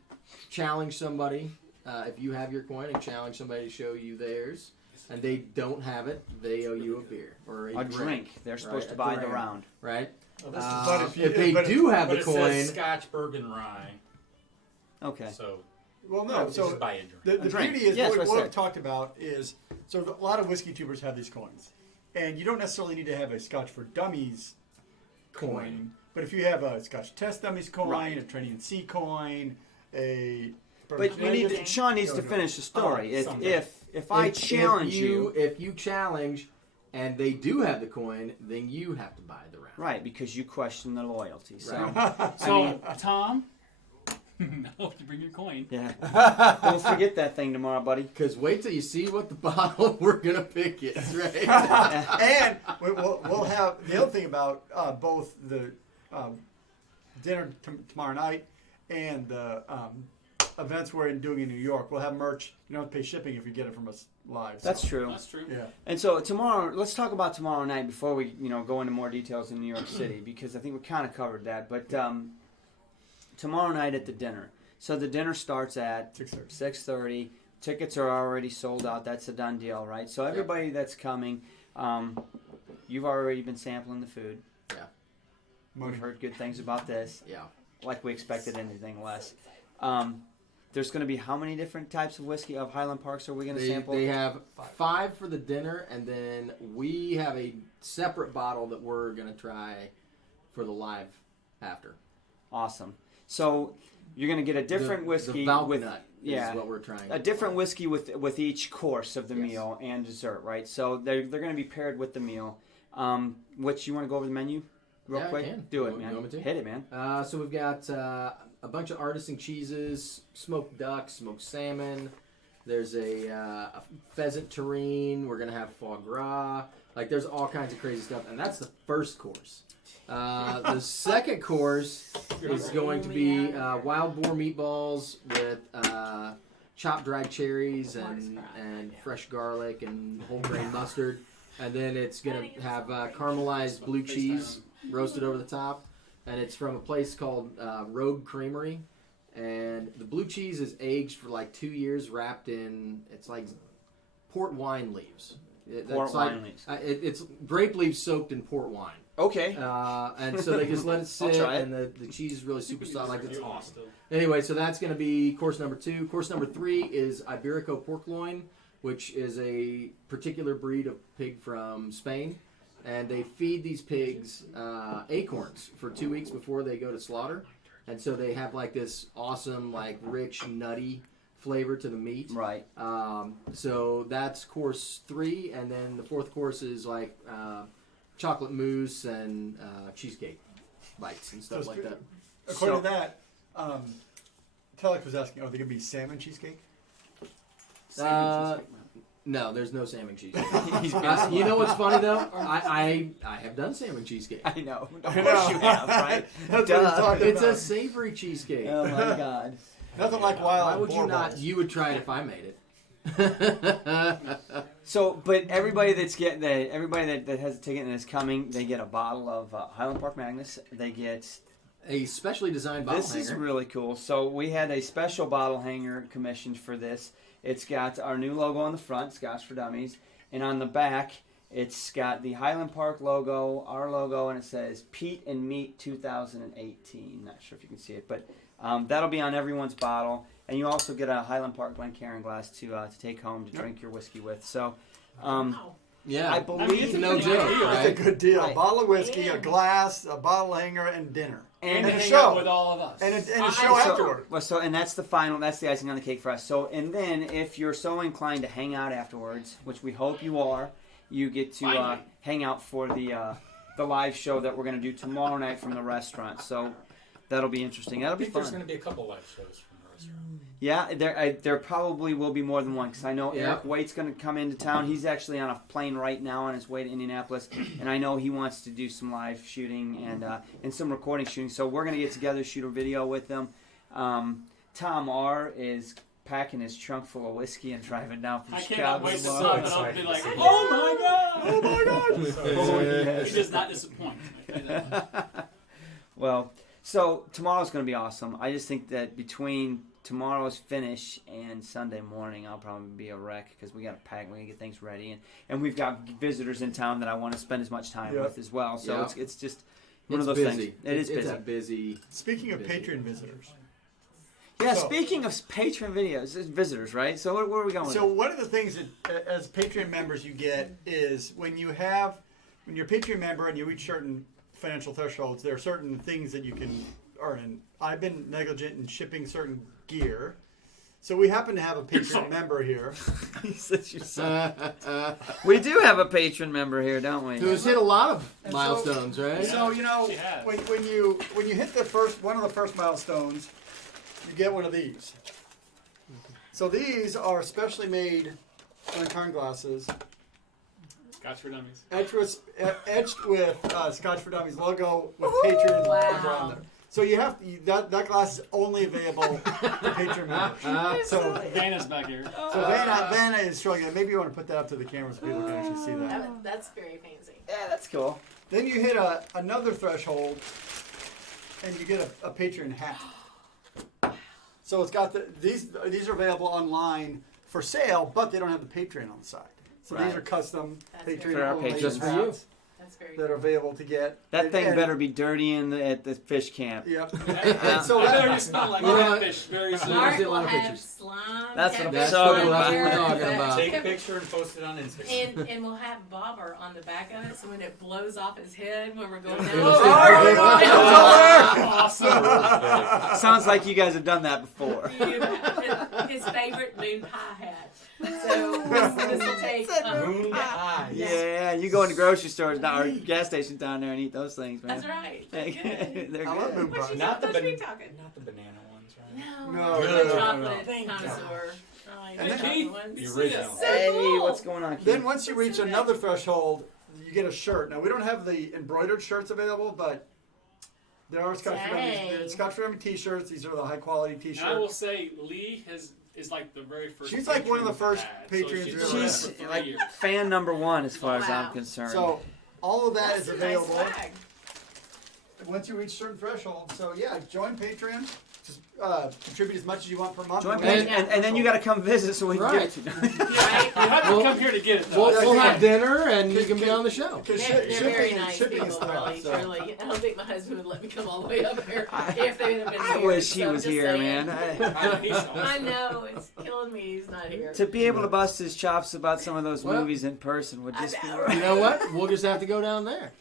challenge somebody, if you have your coin and challenge somebody to show you theirs, and they don't have it, they owe you a beer or a drink. They're supposed to buy the round, right? But if they do have the it coin, says Scotch, bourbon, rye. Okay. So. Well, no. Just So buy a drink. the drink. beauty is Yes, what what I we've talked about is so a lot of whiskey tubers have these coins, and you don't necessarily need to have a Scotch for Dummies coin, but if you have a Scotch Test Dummies coin, Right. a Trinity and C coin, a But you need to, Sean needs to finish the story. If I if challenge if you challenge, and they do have the coin, then you have to buy the round. right, because you question the loyalty. So, Right. So, Tom, no, you bring your coin. yeah, don't forget that thing tomorrow, buddy. Because wait till you see what the bottle we're gonna pick is, right? and we'll have the other thing about both the dinner tomorrow night and the events we're doing in New York. We'll have merch. You don't have to pay shipping if you get it from us live. That's true. That's true. Yeah. And so tomorrow, let's talk about tomorrow night before we, go into more details in New York City, because I think we kind of covered that. But tomorrow night at the dinner. So the dinner starts at 6:30. Tickets are already sold out. That's a done deal, right? So everybody that's coming, you've already been sampling the food. Yeah. We've heard good things about this. Yeah. Like we expected anything less. There's going to be how many different types of whiskey of Highland Parks are we going to sample? They have 5 for the dinner, and then we have a separate bottle that we're going to try for the live after. Awesome. So you're going to get a different whiskey the with Valknut is what we're trying. a different whiskey with each course of the Yes. meal and dessert, right? So they're going to be paired with the meal. Which you want to go over the menu real Yeah, I quick? can. Do it, You man. want me to? Hit it, man. So we've got a bunch of artisan cheeses, smoked duck, smoked salmon. There's a pheasant terrine. We're gonna have foie gras. Like there's all kinds of crazy stuff, and that's the first course. The second course is going to be wild boar meatballs with chopped dried cherries and fresh garlic and whole grain mustard, and then it's gonna have caramelized blue cheese roasted over the top. And it's from a place called Rogue Creamery. And the blue cheese is aged for like 2 years, wrapped in, it's like port wine leaves. It's grape leaves soaked in port wine. Okay. And so they just let it sit, try it. and the cheese is really super soft. Like it's awesome. Anyway, so that's going to be course number 2. Course number 3 is Iberico pork loin, which is a particular breed of pig from Spain. And they feed these pigs acorns for 2 weeks before they go to slaughter. And so they have like this awesome, like rich, nutty flavor to the meat. Right. So that's course 3. And then the 4th course is like chocolate mousse and cheesecake bites and stuff like that. According to that, Telek was asking, are they going to be salmon cheesecake? No, there's no salmon cheesecake. You know what's funny though? I have done salmon cheesecake. I know. Of course you have, right? That's what he's talking It's about. a savory cheesecake. Oh my God. Nothing like wild Why would you boar not? balls. You would try it if I made it. So, but everybody that's everybody that has a ticket and is coming, they get a bottle of Highland Park Magnus. They get A specially designed bottle this hanger. is really cool. So we had a special bottle hanger commissioned for this. It's got our new logo on the front, Scotch for Dummies, and on the back, it's got the Highland Park logo, our logo, and it says Pete and Meat 2018. Not sure if you can see it, but that'll be on everyone's bottle. And you also get a Highland Park Glencairn glass to take home to drink your whiskey with. So Yeah. I I mean, believe it's a no pretty joke, good deal. right? It's a good deal. Right. A bottle of whiskey, Yeah. a glass, a bottle hanger, and dinner. And a hang show. out with all of us. And a I- show so- afterward. Well, so and that's the final. That's the icing on the cake for us. So and then if you're so inclined to hang out afterwards, which we hope you are, you get to Finally. hang out for the live show that we're going to do tomorrow night from the restaurant. So that'll be interesting. That'll I be think there's fun. going to be a couple live shows from the restaurant. Yeah, there probably will be more than one because I know Yeah. Eric Waite's going to come into town. He's actually on a plane right now on his way to Indianapolis, and I know he wants to do some live shooting and some recording shooting. So we're going to get together, shoot a video with them. Tom R is packing his trunk full of whiskey and driving down from I Chicago. cannot wait to tomorrow. talk and I'll be like, oh my god! Oh my God! Oh, yes. He does not disappoint. I tell you that. Well, so tomorrow's going to be awesome. I just think that between tomorrow's finish and Sunday morning, I'll probably be a wreck because we got to pack, we got to get things ready, and we've got visitors in town that I want to spend as much time Yep. with as well. So Yep. it's just one It's of those busy. things. It is It's busy. a busy. Speaking of Busy. Patreon visitors. Yeah. So- Speaking of patron videos, it's visitors, right? So where are we going? So with one of the things that as Patreon members you get is when you're a Patreon member and you reach certain financial thresholds, there are certain things that you can earn. And I've been negligent in shipping certain gear. So we happen to have a Patreon member here. it? He says you're so- we do have a patron member here, don't we? Who's hit a lot of And milestones, right? So She has. when you hit one of the first milestones, you get one of these. So these are specially made Macallan glasses, Scotch for Dummies. etched with Scotch for Dummies logo with Patreon logo on there. So you have that glass is only available to Patreon members. So Vanna's back here. Vanna is struggling. Maybe you want to put that up to the camera so people can actually see that. That's very fancy. Yeah, that's cool. Then you hit another threshold, and you get a Patreon hat. So it's got these are available online for sale, but they don't have the Patreon on the side. So these Right. are custom That's Patreon For our only patrons. Just for you. hats That's very that are available to get. That thing And- better be dirty at the fish camp. Yep. And so I that- better smell like You know what? catfish very soon. Mark- Art see a will lot of have pictures. slime. That's what I'm catfish talking on about. there, That's what we're talking about. Take a picture and post it on Instagram. And we'll have bobber on the back of it, so when it blows off his head when we're going down. Awesome. Sounds like you guys have done that before. His favorite moon pie hat. So this will take. Moon eyes. Yeah, you go into grocery stores or gas stations down there and eat those things, man. That's right. They're good. They're I love good. moon What you Not the what you ban- talking? Not the banana ones, right? No, No, the no, no, chocolate Thank connoisseur. I like And the then- chocolate ones. The You see original. this? Hey, cool. what's going on, Then Keith? once you reach So good. another threshold, you get a shirt. Now we don't have the embroidered shirts available, but there are Scotch for Dang. Dummies. Scotch for Dummies t-shirts. These are the high quality And I will t-shirts. say, Lee is like the very first. She's like one of the patron first we've had. patrons she's we've been ever with She's us for 3 like years. fan number one as far as Wow. I'm concerned. So all of that That's is a nice available swag. once you reach certain thresholds. So yeah, join Patreon. Just contribute as much as you want per month. Join And- me, and then you got to come visit so we can Right. get it to you. Right? You have to Well- come here to get it, though. We'll have dinner and you can be on the show. Because They're very shipping, nice shipping is people, tough. really, So. truly. I don't think my husband would let me come all the way up here if they would have been I here. wish he so I'm was just here, saying. man. He's awesome. I know, it's killing me he's not here. To be able to bust his chops about some of those Well, movies in person would just I be. know, right? You know what? We'll just have to go down there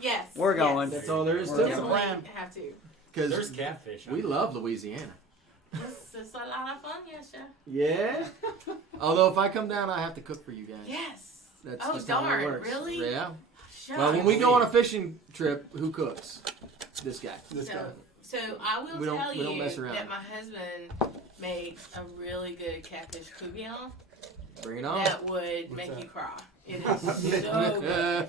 Yes. We're going. Yes. That's all there is to We're it. going. Definitely have to. There's Because catfish. we love Louisiana. It's a lot of fun, yes, yeah. Yeah. Although if I come down, I have to cook for you guys. Yes. That's Oh, just how it darn, works. really? Yeah. Shucks. Well, when we go on a fishing trip, who cooks? This guy. This guy. So I will We don't- tell we don't you mess around. that my husband makes a really good catfish courgouillon Bring it on. that would What's make that? you cry. It is so good.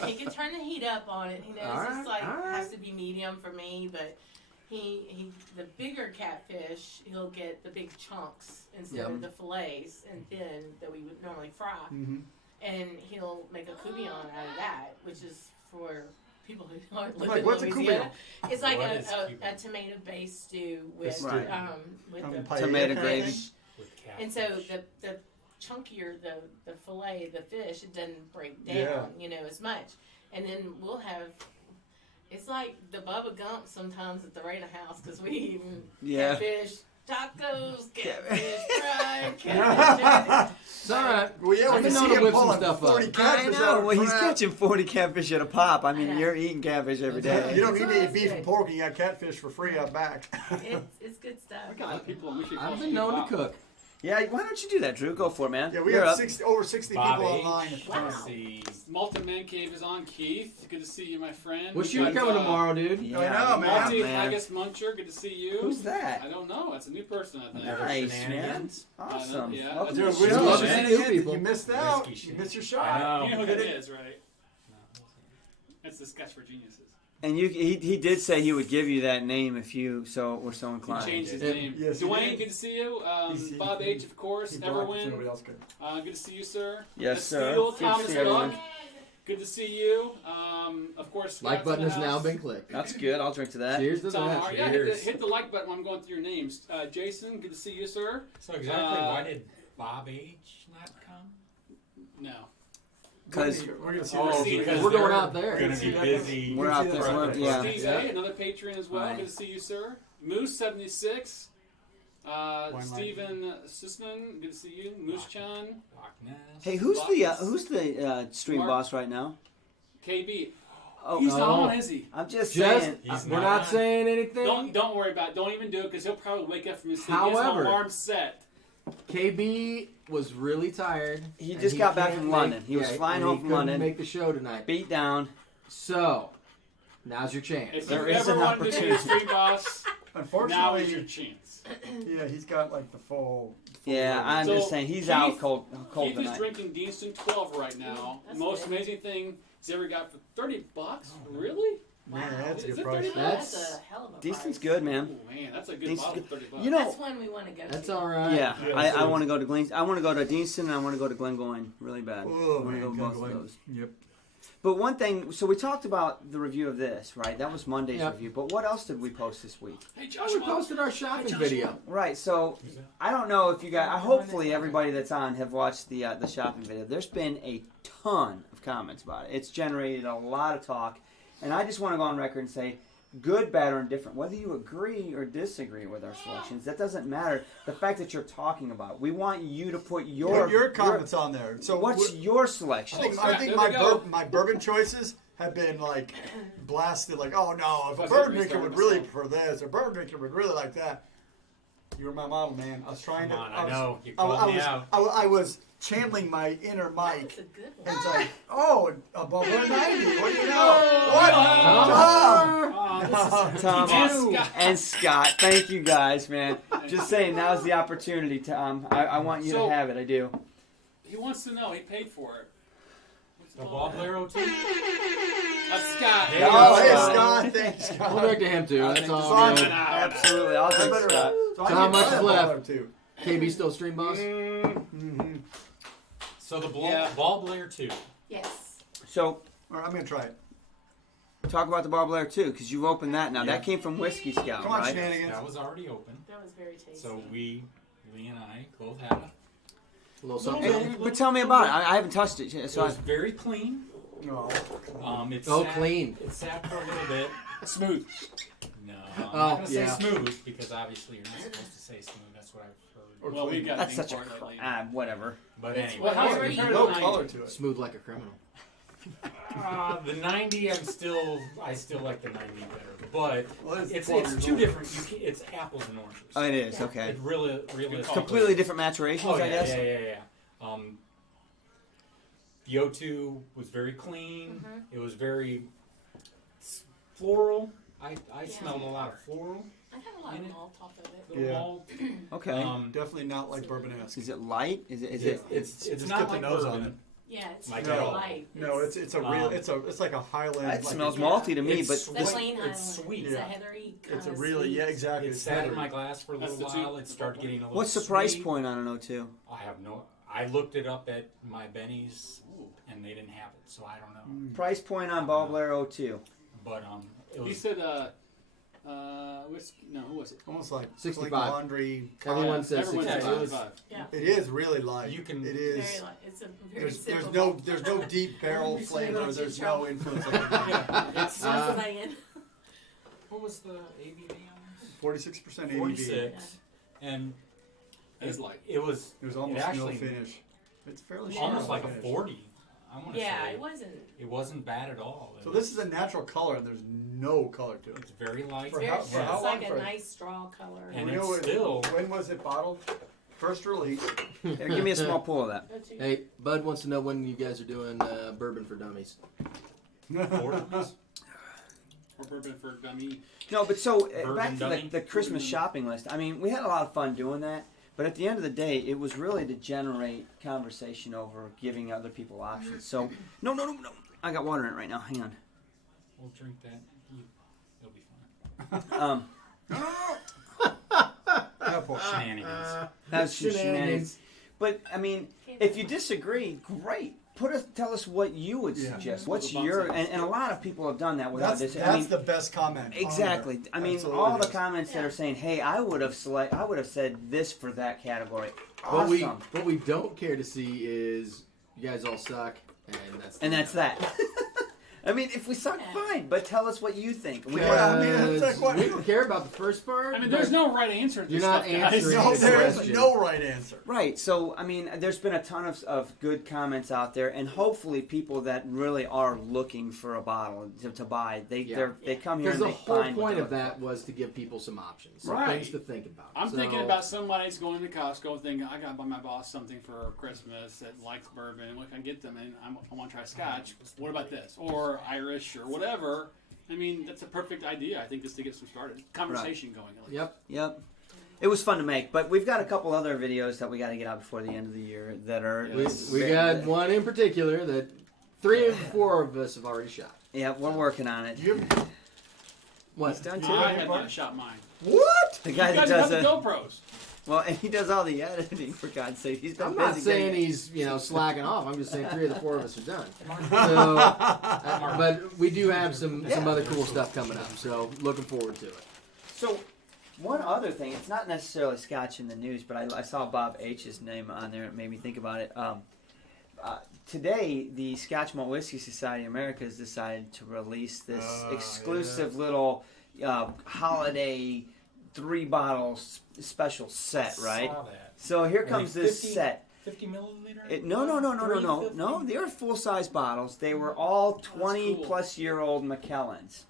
And he can turn the heat up on it. He knows All right, it's like all right. has to be medium for me, but he the bigger catfish, he'll get the big chunks instead Yep. of the fillets and thin that we would normally fry. Mhm. And he'll make a courgouillon out of that, which is for people who aren't Like, living what's a in Louisiana. courgouillon? It's like What a is courgouillon? tomato-based stew with Right. with Um, the paella. Tomato fish. gravy. With catfish. And so the chunkier the fillet, the fish, it doesn't break down, Yeah. as much. And then we'll have. It's like the Bubba Gump sometimes at the Raina house because we eat Yeah. catfish tacos, catfish fried, catfish. It's all right. Well, yeah, I've when you been see known to him whip some pulling stuff 40 up. catfish I out know. of Well, he's crap. catching 40 catfish at a pop. I mean, I know. you're eating catfish every That's day. You don't need to eat That's beef good. and pork. You got catfish for free out back. It's good stuff. We got a lot of people on Wishy I've Washy. been known Wow. to cook. Yeah, why don't you do that, Drew? Go for it, man. Yeah, we You're have up. over 60 Bob people H. online at the time. Let's see. Malta Man Cave is on. Keith, good to see you, my friend. What's We you got, coming tomorrow, dude? Yeah, I know, man. Malty man. Haggis Muncher, good to see you. Who's that? I don't know. It's a new person, I think. Never Nice, man. shenanigans. Awesome. Yeah, Welcome that's to Dude, the Whiskey show, shit. man. New people. You missed out. Whiskey You shit. missed your I shot. know. You know who that is, right? That's the Scotch for Geniuses. And he did say he would give you that name if you were so He inclined. changed his Yeah. name. Yes, he Dwayne, did. good to see you. He's- Bob H, of course. He blocked it so nobody Everwin, else could. good to see you, sir. Yes, sir. Steele, Good to Thomas see Buck, everyone. good to see you. Of course, Like Scott's button in has the now house. been clicked. That's good. I'll drink to that. Cheers to Tom that. Hart. Yeah, Cheers. hit the like button when I'm going through your names. Jason, good to see you, sir. So exactly, why did Bob H not come? No. Because We're gonna see Oh, this. because We're going they're out there. Gonna be busy. we're out there. Right. Yeah. Steve Yeah. A, another patron as well. Right. Good to see you, sir. Moose 76. Line. Stephen Sisman, good to see you. Moose Chan. Loch Ness. Hey, who's the stream Mark. boss right now? KB. Oh, He's not Oh. on, is he? I'm just Just, saying. He's we're not. not saying anything. Don't worry about it. Don't even do it because he'll probably wake up from his sleep. He has However- an alarm set. KB was really tired. He and just got back can't from make- London. He was flying and home he from couldn't London. make the show tonight. Beat down. So, now's your chance. If There you is ever an wanted to be a opportunity. street boss, now Unfortunately, is your chance. yeah, he's got like the full. Yeah, I'm So, just saying he's Keith- out cold Keith is tonight. drinking Deanston 12 right now. That's Most good. amazing thing he's ever got for $30. Really? Man, that's a Is good it price. 30 bucks? That's a hell of a Decent's price. good, Oh man. man, that's a good Deanston's bottle good. for $30. You know, That's one we want to go to. That's all right. Yeah, Yeah, I so- want to go to Glen. I want to go to Deanston and I want to go to Glengoyne really bad. Oh, I want to man, go both of Glengoyne. those. Yep. But one thing, so we talked about the review of this, right? That was Monday's Yep. review. But what else did we post this week? Hey We Joshua. posted our shopping Hey, Joshua. video. Right. So I don't know if you guys. Hopefully, everybody that's on have watched the shopping video. There's been a ton of comments about it. It's generated a lot of talk, and I just want to go on record and say, good, bad, or indifferent. Whether you agree or disagree with our selections, that doesn't matter. The fact that you're talking about it, we want you to put Your comments on there. So What's your selection? I think There we go. my bourbon choices have been like blasted. Like, oh no, if a That's bourbon what we drinker would started really to prefer this, or a bourbon drinker would really like that. You were my model, man. I was trying Come to. on, I I was, know. You I, called I me was, out. I was channeling my inner Mike. That's a good And one. it's like, oh, above 190. What do you know? What? Tom. Oh, this is Tom And Scott. and Scott, thank you guys, man. Just saying, now's the opportunity, Tom. I want you So- to have it. I do. He wants to know. He paid for it. What's The it Bob called? Laro too. Scott. There you Oh, go, hey, Scott. Scott. Thanks, Scott. We'll drink to him too. I'll That's drink all to Simon. good. Absolutely, I'll drink So Scott. I How need much to is buy a left? bottle or two. KB still stream boss? Mm-hmm. So the Yeah. Bob Blair 2. Yes. So, All right, I'm gonna try it. talk about the Bob Blair too, because you've opened that now. Yeah. That came from Whiskey Scout, Come on, right? shenanigans. That was already open. That was very tasty. So Lee and I both had it. A little Little something. bit. But tell me about it. I haven't touched it yet. It So was very clean. No. It Oh, sat, clean. It sat for a little bit. Smooth. No, I'm Oh, not gonna yeah. say smooth because obviously you're not supposed to say smooth. That's what I've heard. Well, we got that's things such a for it lately. whatever. But It's anyway, Well, how's it Very compared No to the color 90? to it. Smooth like a criminal. the 90, I still like the 90 better. But Well, it's 12 years two old. different. It's apples and oranges. Oh, it is Yeah. okay. It really is Completely different maturations, Oh, yeah, I guess. yeah. The O2 was very clean. Mhm. It was very floral. I Yeah. smelled a lot of floral. I had a lot In of it? malt off of it. Little Yeah. malt. Okay. Definitely not like bourbon-esque. Is it light? Is it? It's Just not get the like nose bourbon. on it. Yeah, it's Like very no. light. No, it's a real Um, it's like a Highland. It like smells a, malty to me, It's but sweet. The plain Highland. It's sweet. It's Yeah. a heathery kind It's a of really sweet. exactly. It It's sat in heathery. my glass for a That's little the two- while. It started getting a little. what's the price sweet. point on an O2? I have no. I looked it up at my Benny's, and they didn't have it, so I don't know. Price point on Bob Blair O2. But it He was. said, whiskey. No, who was it? Almost like 65. like laundry. Everyone Yeah, says everyone 65. said It was- 65. Yeah, It is really light. You can- It very is. light. It's a very There's simple no malt. there's no deep barrel You're flavor. going to There's trouble. no influence. Of it. It's Just saying. what was the ABV on this? 46% ABV. 46, and That is light. it was. It was almost It actually- no finish. It's fairly Yeah. Almost sharp like a finish. 40. I want to Yeah, say. it It wasn't bad at all. So this is a natural color, and there's no color to it. It's very light. For Very, how- it's for how like long a for- nice straw color. And We it's know still- when was it bottled? First release. Here, give me a small pull of that. Don't you- Hey, Bud wants to know when you guys are doing bourbon for dummies. Four dummies? Or bourbon for dummy. No, but so Bourbon back to dummy? the Christmas shopping list. I mean, we had a lot of fun doing that, but at the end of the day, it was really to generate conversation over giving other people options. So, no. I got water in it right now. Hang on. We'll drink that. It'll be fine. Shenanigans. That's just Shenanigans. shenanigans. But I mean, if you disagree, great. Tell us what you would Yeah. suggest. What's Little your boxes. and a lot of people have done that without That's this. I mean, the best comment. on exactly. there. I mean, Absolutely all the is. comments that Yeah. are saying, "Hey, I would have said this for that category." What we Awesome. what we don't care to see is you guys all suck, and that's that. I mean, if we suck, fine. But tell us what you think. We Yeah, I mean, it's like what- we don't care about the first part. I mean, but there's no right answer to You're this not stuff, guys. answering No, the there is question. no right answer. Right. So, I mean, there's been a ton of good comments out there, and hopefully, people that really are looking for a bottle to buy, they come here Because and the they whole find what point they're of that was to give people some options, some Right. things to think about. I'm So- thinking about somebody's going to Costco thinking, I got to buy my boss something for Christmas that likes bourbon. What can I get them? And I want to try Scotch. What about this? Or Irish or whatever. I mean, that's a perfect idea, I think, just to get some started. Conversation going. At least. Yep. Yep. It was fun to make, but we've got a couple other videos that we got to get out before the end of the year that are. We got one in particular that 3 or 4 of us have already shot. Yeah, we're working on it. You, What? He's done too. I have not shot mine. what? The You guy that guys does have the it. GoPros. Well, and he does all the editing. For God's sake, he's been I'm not busy saying getting- he's slacking off. I'm just saying 3 of the 4 of us are done. So, but we do have some other cool stuff coming up. So looking forward to it. So, one other thing, it's not necessarily Scotch in the news, but I saw Bob H's name on there. It made me think about it. Today, the Scotch Malt Whiskey Society of America has decided to release this exclusive little holiday 3 bottles special set, right? Saw that. So here comes this 50? set. 50 milliliter? No. 350? No, they are full-size bottles. They were all 20-plus-year-old Macallans.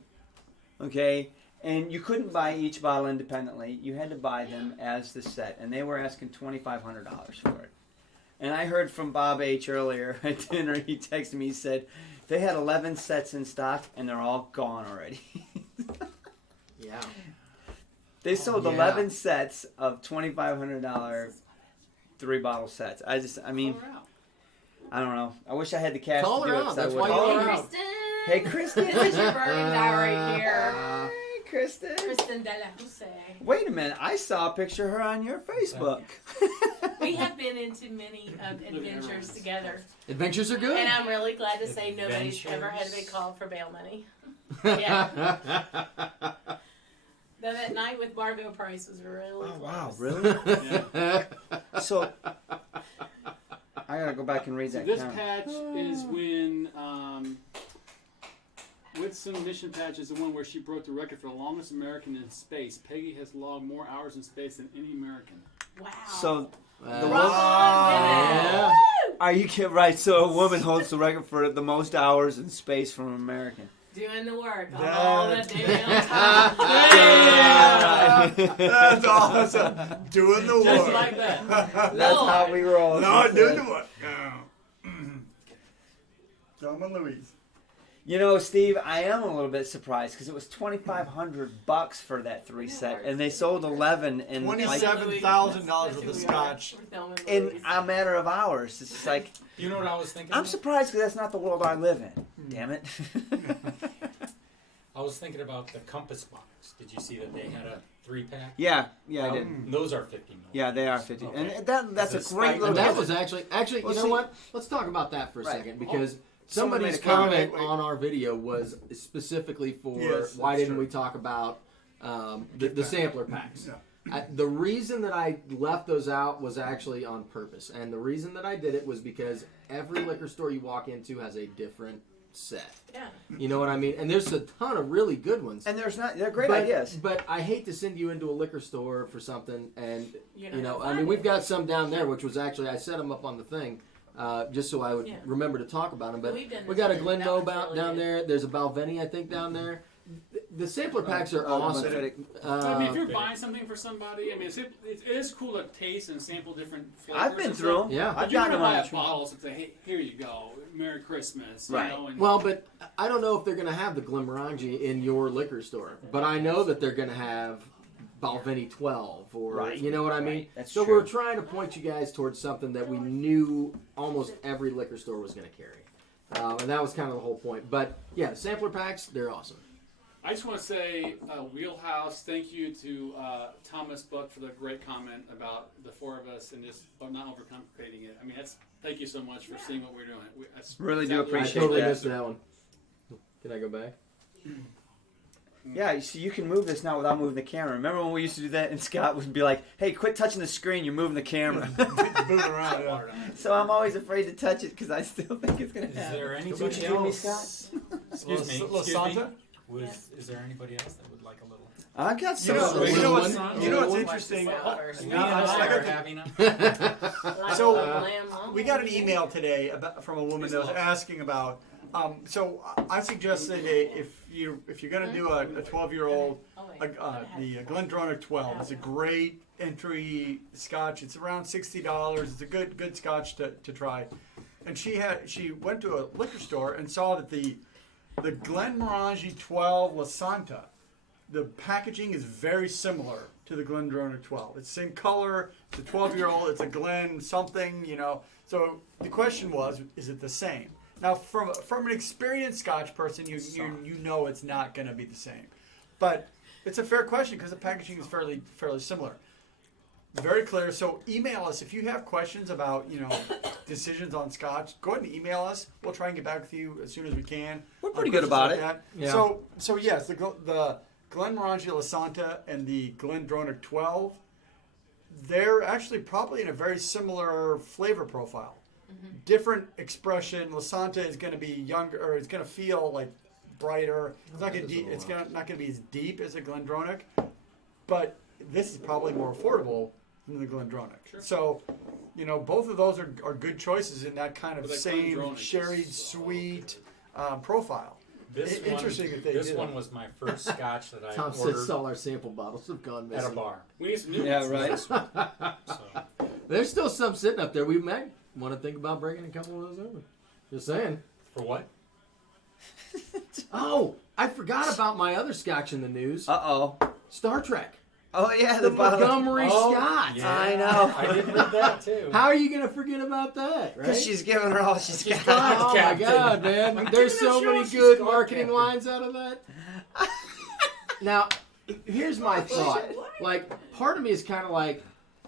Okay? And you couldn't buy each bottle independently. You had to buy them as the set. And they were asking $2,500 for it. And I heard from Bob H. earlier at dinner. He texted me. He said, they had 11 sets in stock, and they're all gone already. Yeah. They sold yeah. 11 sets of $2,500 3-bottle sets. I mean, Call her out. I don't know. I wish I had the cash Call to her do it. out. 'Cause I That's would. why you Hey, call her out. Kristen. Hey, Kristen. This is your bourbon diary here. Hey, Kristen. Kristen De La Jose. Wait a minute. I saw a picture of her on your Facebook. We have been into many adventures together. Adventures are good. And I'm really glad to say nobody's Adventures. ever had to be called for bail money. Yeah. Though that night with Margot Price was really close. Really? Yeah. So, I gotta go back and read So that this count. patch is when Whitson Mission Patch is the one where she broke the record for the longest American in space. Peggy has logged more hours in space than any American. Wow. So, Uh, the Rock world, on, yeah. Woo! are you kidding? Right. So, a woman holds the record for the most hours in space from an American. Doing the work Yeah. all the damn time. Yeah. That's awesome. Doing the Just work. like that. That's how we roll. No, doing the work. Thelma and Louise. You know, Steve, I am a little bit surprised because it was $2,500 for that 3 set, and they sold 11 in like $27,000 worth of scotch. in a matter of hours. It's just like You know what I was thinking? I'm of? surprised because that's not the world I live in. Damn it. I was thinking about the Compass box. Did you see that they had a 3-pack? yeah, I did. Those are 50 milliliters. Yeah, they are 50, Okay. and that's It's a a great spike. little. And that gift. was actually, Well, you know see- what? Let's talk about that for a Right. second because Someone somebody's made a comment. comment Wait. on our video was specifically for Yes, why that's didn't true. we talk about the sampler packs. Yeah. The reason that I left those out was actually on purpose, and the reason that I did it was because every liquor store you walk into has a different set. Yeah. You know what I mean? And there's a ton of really good ones. And they're great but, ideas. But I hate to send you into a liquor store for something, and You're you not know, gonna I mean, find we've it. got some down there, which was actually I set them up on the thing. just so I would remember to talk about them. But We've done we this got a one. Glenmoe That was really down good. there. There's a Balvenie, I think, down there. The sampler packs are awesome. I mean, if you're buying something for somebody, I mean, it is cool to taste and sample different flavors. I've been and through stuff. them. Yeah. I've You're gotten gonna them buy on a the bottle and say, "Hey, here you go, Merry Christmas." Right. You know, and Well, but I don't know if they're going to have the Glenmorangie in your liquor store. But I know that they're going to have Balvenie 12 or, Right. you know what I mean? Right. That's so true. we're trying to point you guys towards something that we knew almost every liquor store was going to carry. And that was kind of the whole point. But, yeah, the sampler packs, they're awesome. I just want to say, Wheelhouse, thank you to Thomas Buck for the great comment about the four of us and just not overcomplicating it. I mean, thank you so much for seeing what we're doing. Really do I appreciate totally that. missed that one. Can I go back? Yeah, so you can move this now without moving the camera. Remember when we used to do that and Scott would be like, hey, quit touching the screen, you're moving the camera. Moving around, yeah. So I'm always afraid to touch it because I still think it's going to Is happen. there What anybody you give me, else? Excuse me. Lasanta? Is there anybody else that would like a little? I got You know, some. you know what's, One. you know what's One. interesting? Me and Me and I I got are the- having a. Like So, a lamb We got an email today from a woman that was asking about. So I suggested if you're gonna do a 12-year-old, the Glendronach 12. It's a great entry Scotch. It's around $60. It's a good Scotch to try. And she went to a liquor store and saw that the Glenmorangie 12 Lasanta, the packaging is very similar to the Glendronach 12. It's the same color. It's a 12-year-old. It's a Glen something, you know. So the question was, is it the same? Now, from an experienced Scotch person, you know it's not going to be the same. But it's a fair question because the packaging is fairly similar. Very clear. So email us if you have questions about decisions on Scotch. Go ahead and email us. We'll try and get back with you as soon as we can. We're pretty good about it. Yeah. So yes, the Glenmorangie Lasanta and the Glendronach 12, they're actually probably in a very similar flavor profile. Different expression. Lasanta is going to be younger, or it's going to feel like brighter. It's not going to be as deep as a Glendronach, but this is probably more affordable than the Glendronach. Sure. So, both of those are good choices in that kind of But the same Glendronach sherry is so sweet profile. This Interesting that they This did. one was my first Scotch that I Tom ordered says all our sample bottles have gone at missing. a bar. We need some new Yeah, ones. right. So There's still some sitting up there. We might want to think about bringing a couple of those over. Just saying. for what? Oh, I forgot about my other Scotch in the news. Uh-oh. Star Trek. Oh, yeah, The the bottle. Montgomery Scotch. Yeah, I know. I did read that too. How are you going to forget about that, right? Because she's giving her all she's got. Oh my Captain. God, man! I'm There's giving so a show, many she's good got marketing Captain. lines out of that. Now, here's my thought. Like, part of me is kind of like,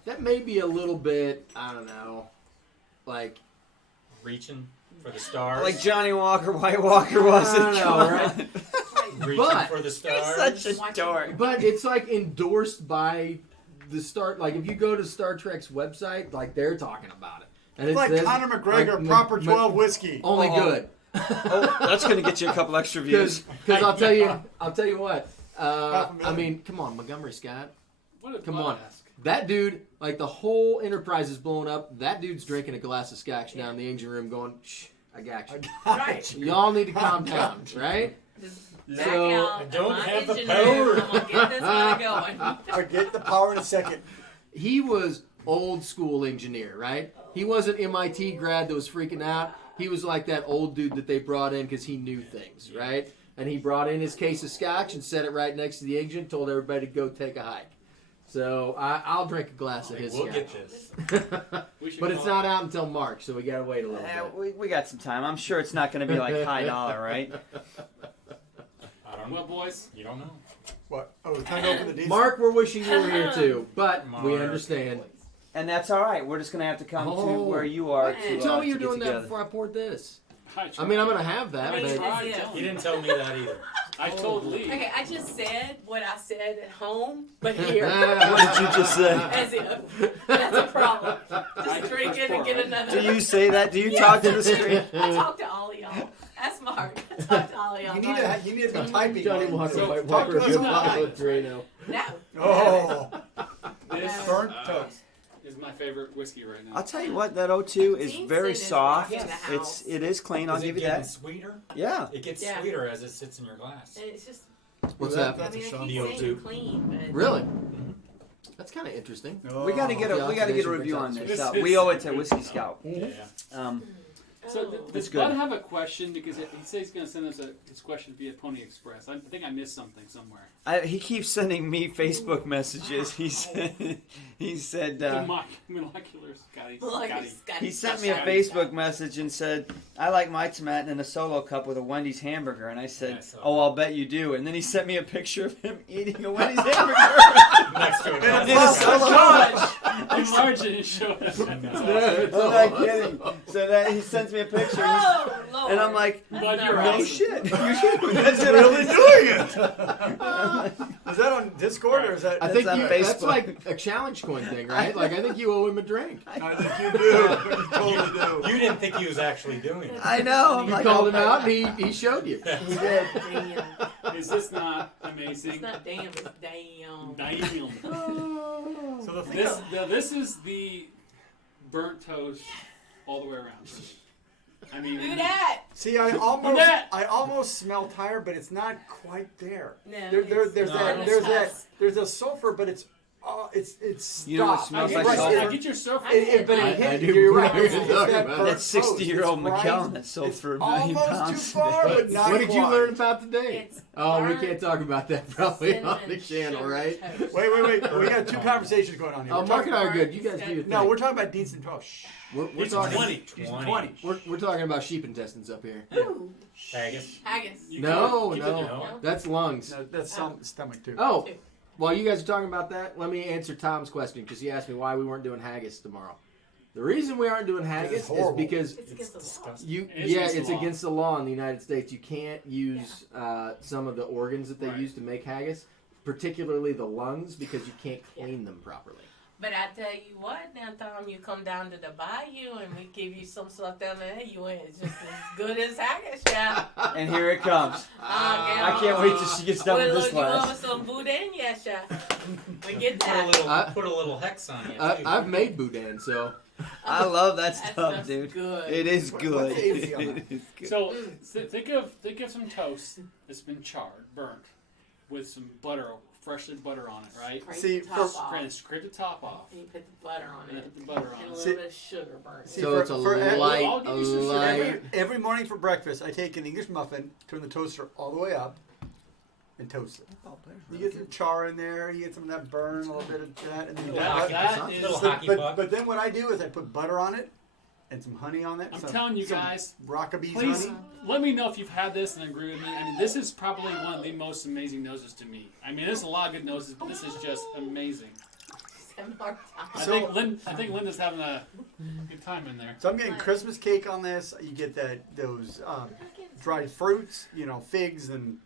that may be a little bit, I don't know, like, Reaching for the stars. Like Johnny Walker, White Walker was. I don't know, right? Reaching but- for the stars. Such a dork. But it's like endorsed by the like if you go to Star Trek's website, like they're talking about it. And It's like says, Conor McGregor, like, proper 12 whiskey. Only Uh-oh. good. Oh, that's going to get you a couple extra views. Because I'll tell you what. Half a million. I mean, come on, Montgomery Scott. What a Come butt on. ask. That dude, like the whole enterprise is blown up. That dude's drinking a glass of Scotch down in the engine room going, shh, I got you. Right. Y'all need to calm down, right? Back So- out. I don't my have the engine power. room. I'm gonna get this one going. I'll get the power in a second. He was old school engineer, right? He wasn't MIT grad that was freaking out. He was like that old dude that they brought in because he knew things, right? And he brought in his case of Scotch and set it right next to the engine, told everybody to go take a hike. So I'll drink a glass of his We'll Scotch. get this. We should But it's call- not out until March, so we gotta wait a little bit. We got some time. I'm sure it's not going to be like high dollar, right? I don't Well, know. boys, You don't know. What? Oh, we're trying to open the diesel. Mark, we're wishing you were here too, but we Mark. understand. And that's all right. We're just going to have to come to Oh. where you are. Hey. To, Tell me to you're get doing that together. before I poured this. I I mean, I'm gonna have that, I mean, but tried as if- telling He you. didn't tell me that either. I told Lee. Okay, I just said what I said at home, but here. What did you just say? As if that's a problem. Just drink it and get another. Do you say that? Do you Yeah. talk to the screen? I talk to all of y'all. Ask Mark. I talk to all of y'all. You need to be typing. Johnny on it. Walker, So White talk Walker, to us good about bottle it. of Drano. No. Oh, This burnt toast. is my favorite whiskey right now. I'll tell you what, that 02 is Dean very said it's soft. rocking the house. It is clean. I'll Is it give you getting that. sweeter? Yeah. It gets Yeah. sweeter as it sits in your glass. And it's just, What's That- that? I That's mean, a I shot. keep The saying O2. clean, but Really? That's kind of interesting. We got to get a The we got to get a oxidation review on brings this. out- We owe it to Whiskey Scout. Yeah. So Oh. does It's good. Bud have a question? Because he says he's going to send us his question via Pony Express. I think I missed something somewhere. He keeps sending me Facebook messages. He said The molecular Scotty. he sent me a Facebook message and said, "I like my tomato in a solo cup with a Wendy's hamburger." And I said, Yeah, I saw "Oh, I'll bet you do." And then he sent me a picture of him eating a Wendy's hamburger. Next to it. In a solo cup. Enlarge it and show us. I'm not kidding. So that he sends me a picture, Oh, Lord. and I'm like, Bud, That's you're not "No right. awesome. shit, you should." That's it. Really doing it. Is that on Discord or is that? I think on that's Facebook. like a challenge coin thing, right? Like I think you owe him a drink. I think you do. You totally do. You didn't think he was actually doing it. I know. I'm You like, called him out, and he showed you. He did. Damn. Is this not amazing? It's not damn, it's damn. Damn. So the thing This is the burnt toast all the way around. I mean, Do that. See, I almost smell tire, but it's not quite there. No, There's a sulfur, but it's You know what stopped. smells I like get, sulfur? I get your sulfur. I get But mine. it I hit, do you're right. what It's you're that talking burnt about. That toast. 60-year-old It's Macallan right. that sold It's for $1 million almost too far, today. but not What did you quite. learn about today? It's Oh, we burnt can't talk about that probably on the cinnamon channel, sugar right? toast. Wait. We got two conversations going on here. Oh, We're Mark talking, and I are good. You guys do your thing. no, we're talking about decent 12. Shh. We're He's talking 20. He's 20. 20. We're talking about sheep intestines up here. Ooh, Haggis. haggis. You No, keep it- no. No. That's lungs. No, that's some stomach too. Oh, while you guys are talking about that, let me answer Tom's question because he asked me why we weren't doing haggis tomorrow. The reason we aren't doing haggis is horrible. because It's against the law. it's against the law in the United States. You can't use some of the organs that they Right. use to make haggis, particularly the lungs, because you can't clean them properly. But I tell you what, now Tom, you come down to the bayou and we give you some stuff down there, you ain't just as good as haggis, yeah. And here it comes. I I can't wait till she gets done with this You want class. some boudin, yes, yeah. We get Put a that. little, put a little hex on it. too. I've made boudin, so I love that That stuff, stuff's dude. good. It is What's good. the AC on that? It is good. So think of some toast that's been charred, burnt, with some butter, freshly butter on it, right? Scrape See, the top for- off, And scrape the top off, and you put the butter on and it, then put the butter on and a it. little bit of sugar burnt. See, so it's a I'll light, give you some sugar. Every morning for breakfast, I take an English muffin, turn the toaster all the way up, and toast it. You get some char in there, you get some of that burn, a little bit of that, and then you That is, Little hockey puck. but then what I do is I put butter on it and some honey on it. I'm some, telling you some guys, Rockabee's please honey. let me know if you've had this and agree with me. I mean, this is probably one of the most amazing noses to me. I mean, there's a lot of good noses, but this is just amazing. I So- think Linda's having a good time in there. So I'm getting Christmas cake on this. You get those dried fruits, figs and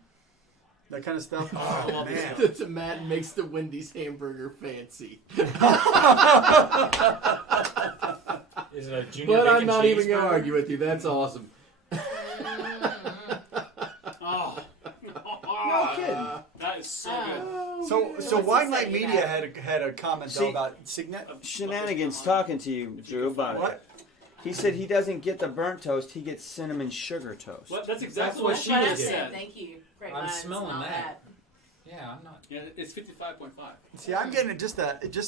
that kind of stuff. Oh man! the tomato makes the Wendy's hamburger fancy. Is it a junior But I'm bacon not even going to cheeseburger? argue with you. That's awesome. Oh, No kidding. that is so good. So What's Wine it Light say Media about- had a comment though See- about Signet. Shenanigans talking to you, Drew, about it. What? He said he doesn't get the burnt toast, he gets cinnamon sugar toast. What? That's exactly what what That's she she what I did. just said. said. Thank you. Great I'm minds smelling and all that. Yeah, I'm not. Yeah, it's 55.5. See, I'm getting just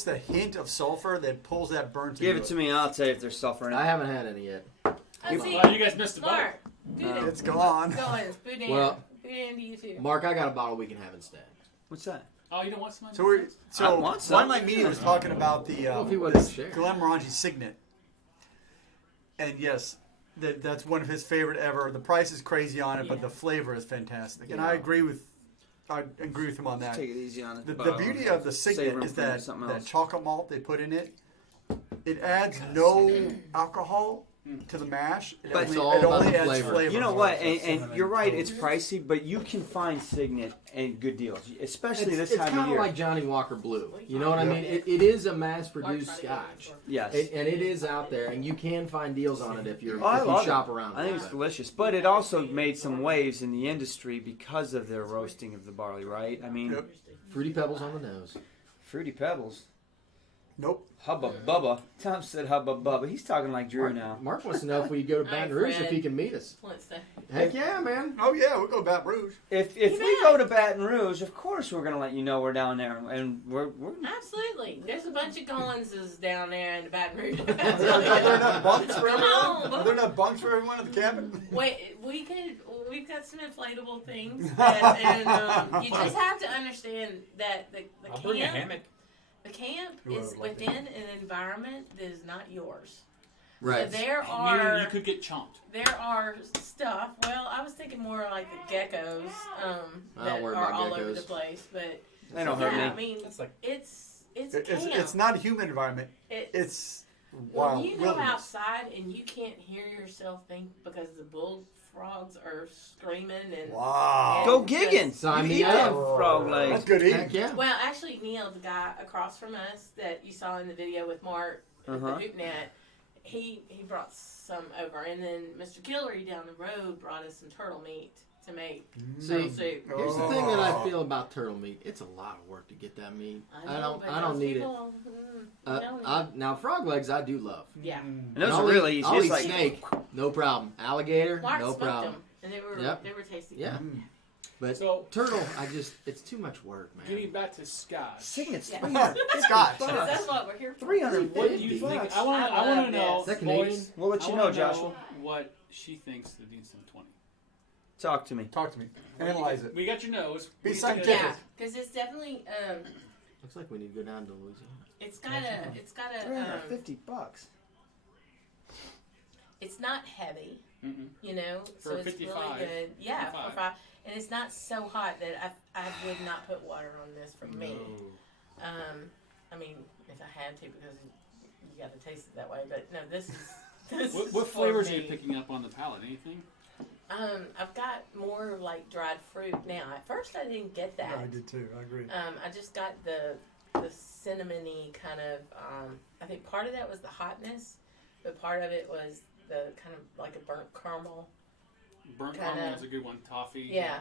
a hint of sulfur that pulls that burnt. Give into it to me and I'll tell you if there's sulfur in I it. haven't had any yet. Let's see. Well, you guys missed the boat. Mark, boudin. It's gone. Go ahead, boudin. Well- Boudin to you too. Mark, I got a bottle we can have instead. What's that? Oh, you don't want some? So I want some. Wine Light Media was talking about the Well, if he wasn't this sharing. Glenmorangie Signet, and yes, that's one of his favorite ever. The price is crazy on it, but Yeah. the flavor is fantastic, and Yeah. I agree with him on that. Take it easy on it. The beauty of the Save Signet room is for that something that else. chocolate malt they put in it. It adds no alcohol to the mash. But it's all about the flavor. You know what? And you're right. It's pricey, but you can find Signet and good deals, especially It's this time kind of of year. like Johnny Walker Blue. You know what I mean? It is a mass-produced scotch, Yes. and it is out there, and you can find deals on it if Oh, I you love shop it. around. I think it's delicious, but it also made some waves in the industry because of their roasting of the barley. Right? I mean, Yep. Fruity Pebbles on the nose. Fruity Pebbles. Nope. Hubba Bubba. Tom said Hubba Bubba. He's talking like Drew now. Mark wants to know if we go to Baton Rouge, if he can meet us. Flintstone. Heck yeah, man. Oh yeah, we'll go to Baton Rouge. If we go to Baton Rouge, of course we're gonna let you know we're down there, and we're Absolutely. There's a bunch of Collinses down there in the Baton Rouge. Are there enough bunks for Come everyone? on, Are there enough bunks for everyone at the cabin? Wait, we've got some inflatable things, and you just have to understand that the I'll bring a camp, hammock. the camp Ooh, I is would like within an environment that is not yours. Right. So there Meaning are you could get chomped. stuff. Well, I was thinking more like the geckos I that don't worry are about all over geckos. the place, but they don't hurt yeah, me. I mean, That's like it's camp. It's not a human environment. It's wild when you go wilderness. outside and you can't hear yourself think because the bullfrogs are screaming and Wow. Go gigging. Sign You me eat up. them frog That's legs. good eating. Heck yeah. well, actually, Neil, the guy across from us that you saw in the video with Mark at the Uh-huh. HoopNet, he brought some over, and then Mr. Guillory down the road brought us some turtle meat to make turtle soup. Here's the thing that I feel about turtle meat. It's a lot of work to get that meat. I don't need it. Now frog legs I do love. Yeah, And those I'll are really eat, easy. I'll It's eat like snake, no problem. Alligator, Mark no smoked problem. them, and they were tasty. Yeah. But So turtle, it's too much work, man. getting back to Scotch. Sing it's Yeah. 350 Scotch. Because bucks. that's what we're here for. 350 What do you think? bucks. I want I to love know, Is that boys. Canadian? We'll let you I know, wanna Joshua. what she thinks that needs some 20. Talk to me. Talk to me. Analyze it. We got your nose. Be We scientific. Yeah, because it's definitely Looks like we need to go down to Louisiana. it's got a 350 bucks. it's not heavy, Mm-mm. you know, For so it's 55. really good. Yeah, 55. for 5, and it's not so hot that I would not put water on this for me. I mean, if I had to, because you got to taste it that way. But no, this is What for flavors are you me. picking up on the palate? Anything? I've got more like dried fruit now. At first, I didn't get that. Yeah, I did too. I agree. I just got the cinnamony kind of. I think part of that was the hotness, but part of it was the kind of like a burnt caramel. Burnt Kinda- caramel is a good one. Toffee. Yeah,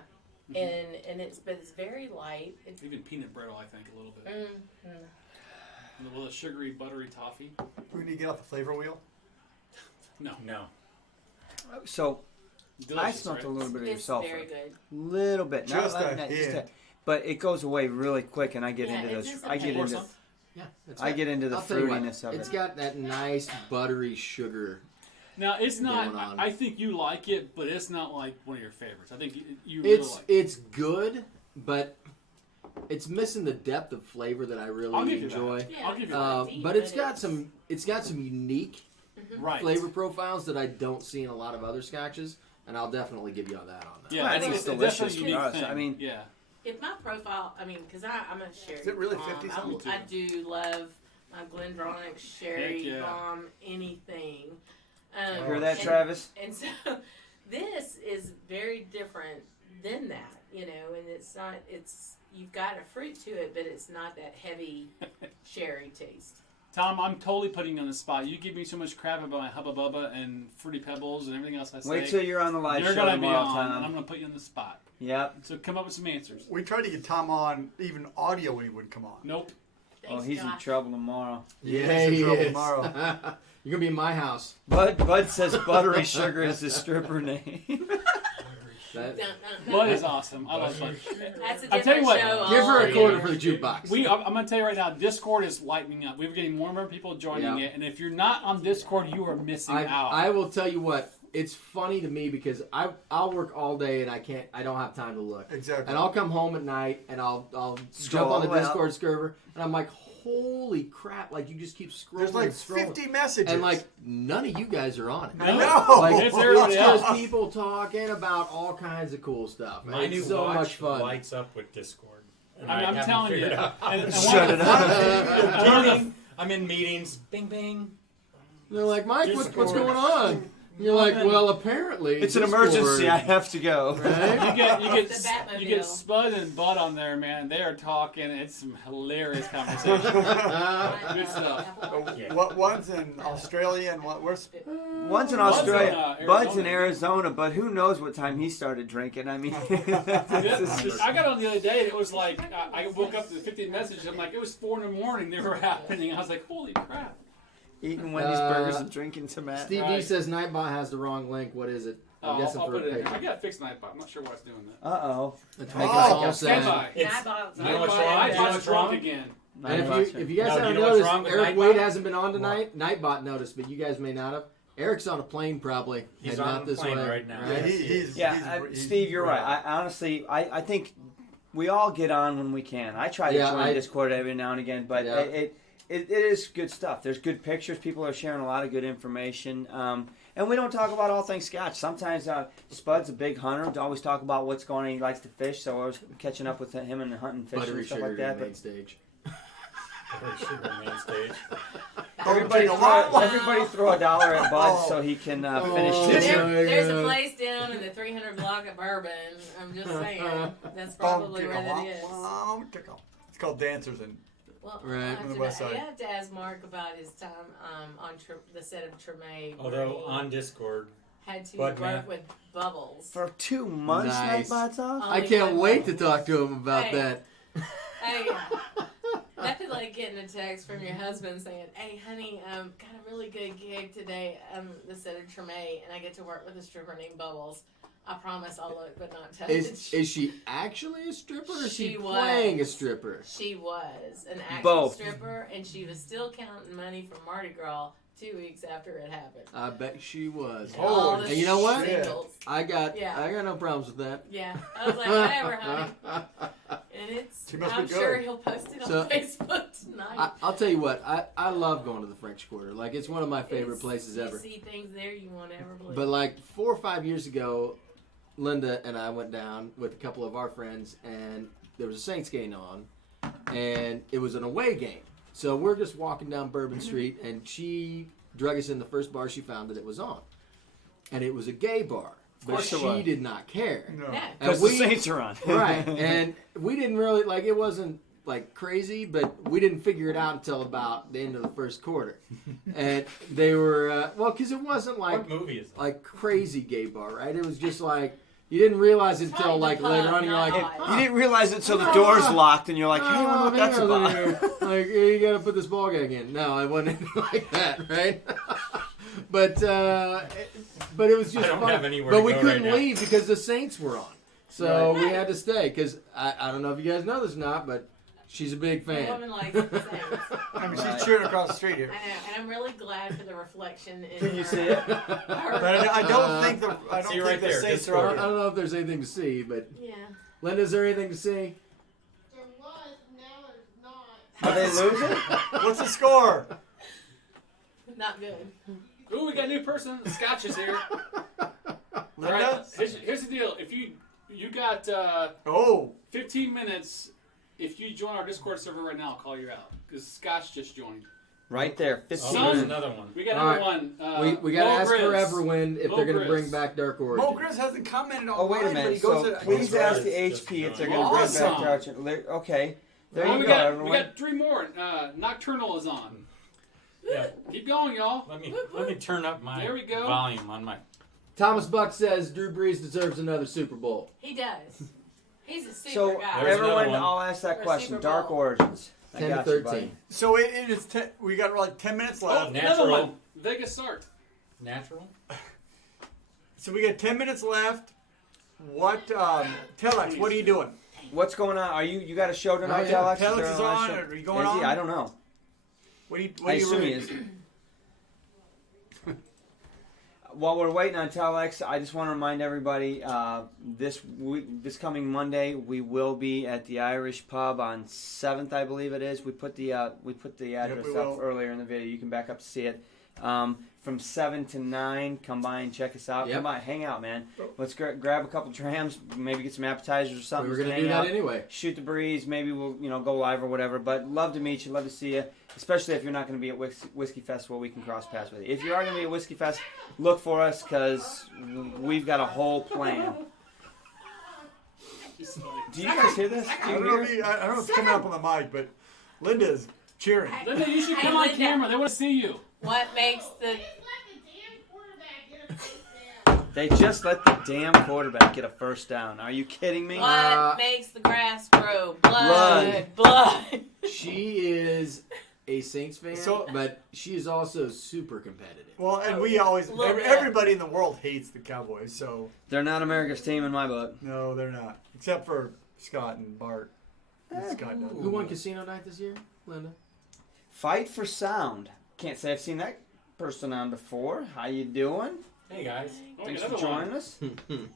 Mhm. and it's very light. It's Even peanut brittle, I think, a little bit. mm. A little sugary, buttery toffee. We need to get off the flavor wheel. No. no. So Delicious, I smelled right? a little bit of your It's sulfur. very good. Little bit. Not Just like a that, hint. but it goes away really quick, and I get Yeah, into it those. doesn't I get taste- into. Yeah, it's I got- get into the I'll tell you what, fruitiness of It's it. got that nice buttery sugar. Now, it's not. Going on. I think you like it, but it's not like one of your favorites. I think you really like it. It's good, but it's missing the depth of flavor that I I'll really give you that. enjoy. Yeah, I'll give you it's But deep, it's got some unique Right. flavor profiles that I don't see in a lot of other scotches, and I'll definitely give you all that on that. Yeah, Well, I think it's delicious definitely a for unique us. thing. I mean- yeah. If my profile, I mean, because I'm a sherry. Is it really bomb. 50 something? I do love my Glendronach sherry Heck yeah. bomb, anything. Hear that, and- Travis? And so this is very different than that, you know, and it's not, you've got a fruit to it, but it's not that heavy sherry taste. Tom, I'm totally putting you on the spot. You give me so much crap about my Hubba Bubba and Fruity Pebbles and everything else I say. Wait till you're on the live You're show gonna be tomorrow, on, and I'm Tom. gonna put you on the spot. Yep. So come up with some answers. We tried to get Tom on even audio when he wouldn't come on. Nope. Oh, Thanks, he's in Josh. trouble tomorrow. Yeah, in he trouble is. tomorrow. You're gonna be in my house. Bud says buttery sugar is the stripper name. That- Dun, dun, dun. Bud is awesome. I love Bud. That's a I'll tell you different what, show. Give her a all quarter year. for the jukebox. I'm going to tell you right now, Discord is lightening up. We're getting more and more people joining Yeah. it, and if you're not on Discord, you are missing out. I will tell you what. It's funny to me because I'll work all day and I don't have time to look. Exactly. And I'll come home at night and I'll Scroll jump on the all the way Discord server and I'm like, holy crap! Like you just keep scrolling. There's like and scrolling. 50 messages. And like none of you guys are on it. I No. know. Like It's everybody it's just else. people talking about all kinds of cool stuff. My It's new so watch much fun. lights up with Discord. And I'm haven't telling you. figured out how And- to- and Shut it up. I'm in meetings. Bing, bing. They're like, Mike, what's going on? You're like, well, apparently It's an Discord, emergency. I have to go. Right? It's the Batmobile. you get Spud and Bud on there, man. They are talking. It's some hilarious conversation. Good stuff. Yeah. What one's in Australia and where's? One's in Bud's Australia, in, Bud's in Arizona. Arizona, but who knows what time he started drinking? I mean, I got on the other day and it was like I woke up to the 50 messages. I'm like, it was 4 a.m. They were happening. I was like, holy crap. eating Wendy's burgers and drinking tomato. Steve D says Nightbot has the wrong link. What is it? I'm guessing I'll for put it in there. Patreon. I got to fix Nightbot. I'm not sure why it's doing that. Uh-oh. It's Oh, making us all Stand sad. by. It's- Nightbot's you know what's on. wrong? You know Nightbot's what's drunk wrong? again. And if you guys No, haven't you know what's noticed, wrong with Eric Nightbot? Wade hasn't been on tonight. Nightbot noticed, but you guys may not have. Eric's on a plane probably. He's heading on out the this plane way, right now. right? He's Steve, you're right. I honestly, I think we all get on when we can. I try to Yeah, join I- Discord every now and again, but Yeah. it is good stuff. There's good pictures. People are sharing a lot of good information. And we don't talk about all things Scotch. Sometimes Spud's a big hunter. We always talk about what's going on. He likes to fish, so I was catching up with him and hunting, fishing, Buttery and stuff sugar like that. main But stage. Main stage. everybody throw $1 at Bud so he can finish Oh, this. yeah. There's a place down in the 300 block of Bourbon. I'm just saying. That's probably where that is. It's called Dancers and Well, Right. I have On the to- west side. You have to ask Mark about his time on the set of Treme. Although on Discord, had to Bud work man. with Bubbles. For 2 months, Nice. Nightbot's off? I can't wait to talk to him about Hey. that. Hey, nothing like getting a text from your husband saying, "Hey, honey, got a really good gig today. The set of Treme, and I get to work with a stripper named Bubbles. I promise I'll look but not touch." Is she actually a stripper or is she She playing a was. stripper? She was an actual Both. stripper, and she was still counting money from Mardi Gras 2 weeks after it happened. I bet she was. And all the and you know what? singles. I got Yeah. no problems with that. Yeah, I was like, whatever, honey. And She must be I'm good. sure he'll post it on So, Facebook tonight. I'll tell you what, I love going to the French Quarter. Like, it's one of my favorite places ever. You see things there you won't ever believe. But like 4 or 5 years ago, Linda and I went down with a couple of our friends, and there was a Saints game on, and it was an away game. So we're just walking down Bourbon Street, and she drug us in the first bar she found that it was on, and it was a gay bar. But course it she was. did not care. no. yeah. And Because the Saints are on. right, and we didn't really like. It wasn't like crazy, but we didn't figure it out until about the end of the first quarter, and they were because it wasn't like what movie is that? like crazy gay bar, right? It was just like you didn't realize it until like later on. You're like, You didn't realize it until the door's locked, and you're like, hey, I wonder what that's hang on about. there. Like, hey, you gotta put this ball gag in. No, it wasn't anything like that, right? but it was just I don't fun. have anywhere But to we go couldn't right now. leave because the Saints were on, so Right. we had to stay. Because I don't know if you guys know this or not, but she's a big The fan. woman likes the Saints. I mean, Right. she's cheering across the street here. I know, and I'm really glad for the reflection in Can you her- see it? But I don't think the See right the there, Saints I are don't on. know if there's anything to see, but Yeah. Linda, is there anything to see? There was, now there's not. Are they losing? What's the score? Not good. Ooh, we got a new person. Scotch is here. Linda? Alright, here's the deal. If you got Oh, 15 minutes, if you join our Discord server right now, I'll call you out because Scotch just joined. Right there, Oh, 15 Son. there's minutes. another one. We got All another one. we got to Mo ask for Grizz. Everwind if Mo they're going to Grizz. bring back Dark Origin. Mo Grizz hasn't commented on Oh, wait a mine, but he minute. goes So to please Mo ask Grizz the just HP if they're joined. going to bring back Awesome. Dark. Okay. There Oh, you we go, got everyone. 3 more. Nocturnal is on. Yeah. Keep going, y'all. Let me turn up my There we go. volume on my. Thomas Buck says Drew Brees deserves another Super Bowl. He does. He's a super So guy. There's everyone, another one. I'll ask that For question. Super Dark Bowl. Origins. I 10 to got you, 13. buddy. So it is. We got like 10 minutes Oh, left. another Natural. one. Vegas Start. Natural? So we got 10 minutes left. What? Tell us. What are you doing? What's going on? Are you got a show tonight, Oh, yeah. Telex? Telex there is a live on. show? Are you going Is he? on? I don't know. What I are you assume he reading? is. While we're waiting on Telex, I just want to remind everybody this coming Monday we will be at the Irish Pub on 7th, I believe it is. We put the address we up will. earlier in the video. You can back up to see it. From 7 to 9, come by and check us out. Yep. Come by, hang out, man. Let's grab a couple drams, maybe get some appetizers or something. We were Just going to do hang that out, anyway. shoot the breeze. Maybe we'll go live or whatever. But love to meet you, love to see you. Especially if you're not going to be at Whiskey Festival, we can cross paths with you. If you are going to be at Whiskey Fest, look for us because we've got a whole plan. Do you guys hear this? I don't know if it's coming up on the mic, but Linda's cheering. Linda, you should Hey, come on Linda. camera. They want to see you. What makes the They just let the damn quarterback get a first down. Are you kidding me? what makes the grass grow? Blood. She is a Saints fan, So- but she is also super competitive. Well, and we always, Little bit. everybody in the world hates the Cowboys, so They're not America's team in my book. no, they're not. Except for Scott and Bart. Scott does. Who won Casino Night this year? Linda? Fight for Sound. Can't say I've seen that person on before. How you doing? Hey guys. Oh, Thanks another for one. joining us.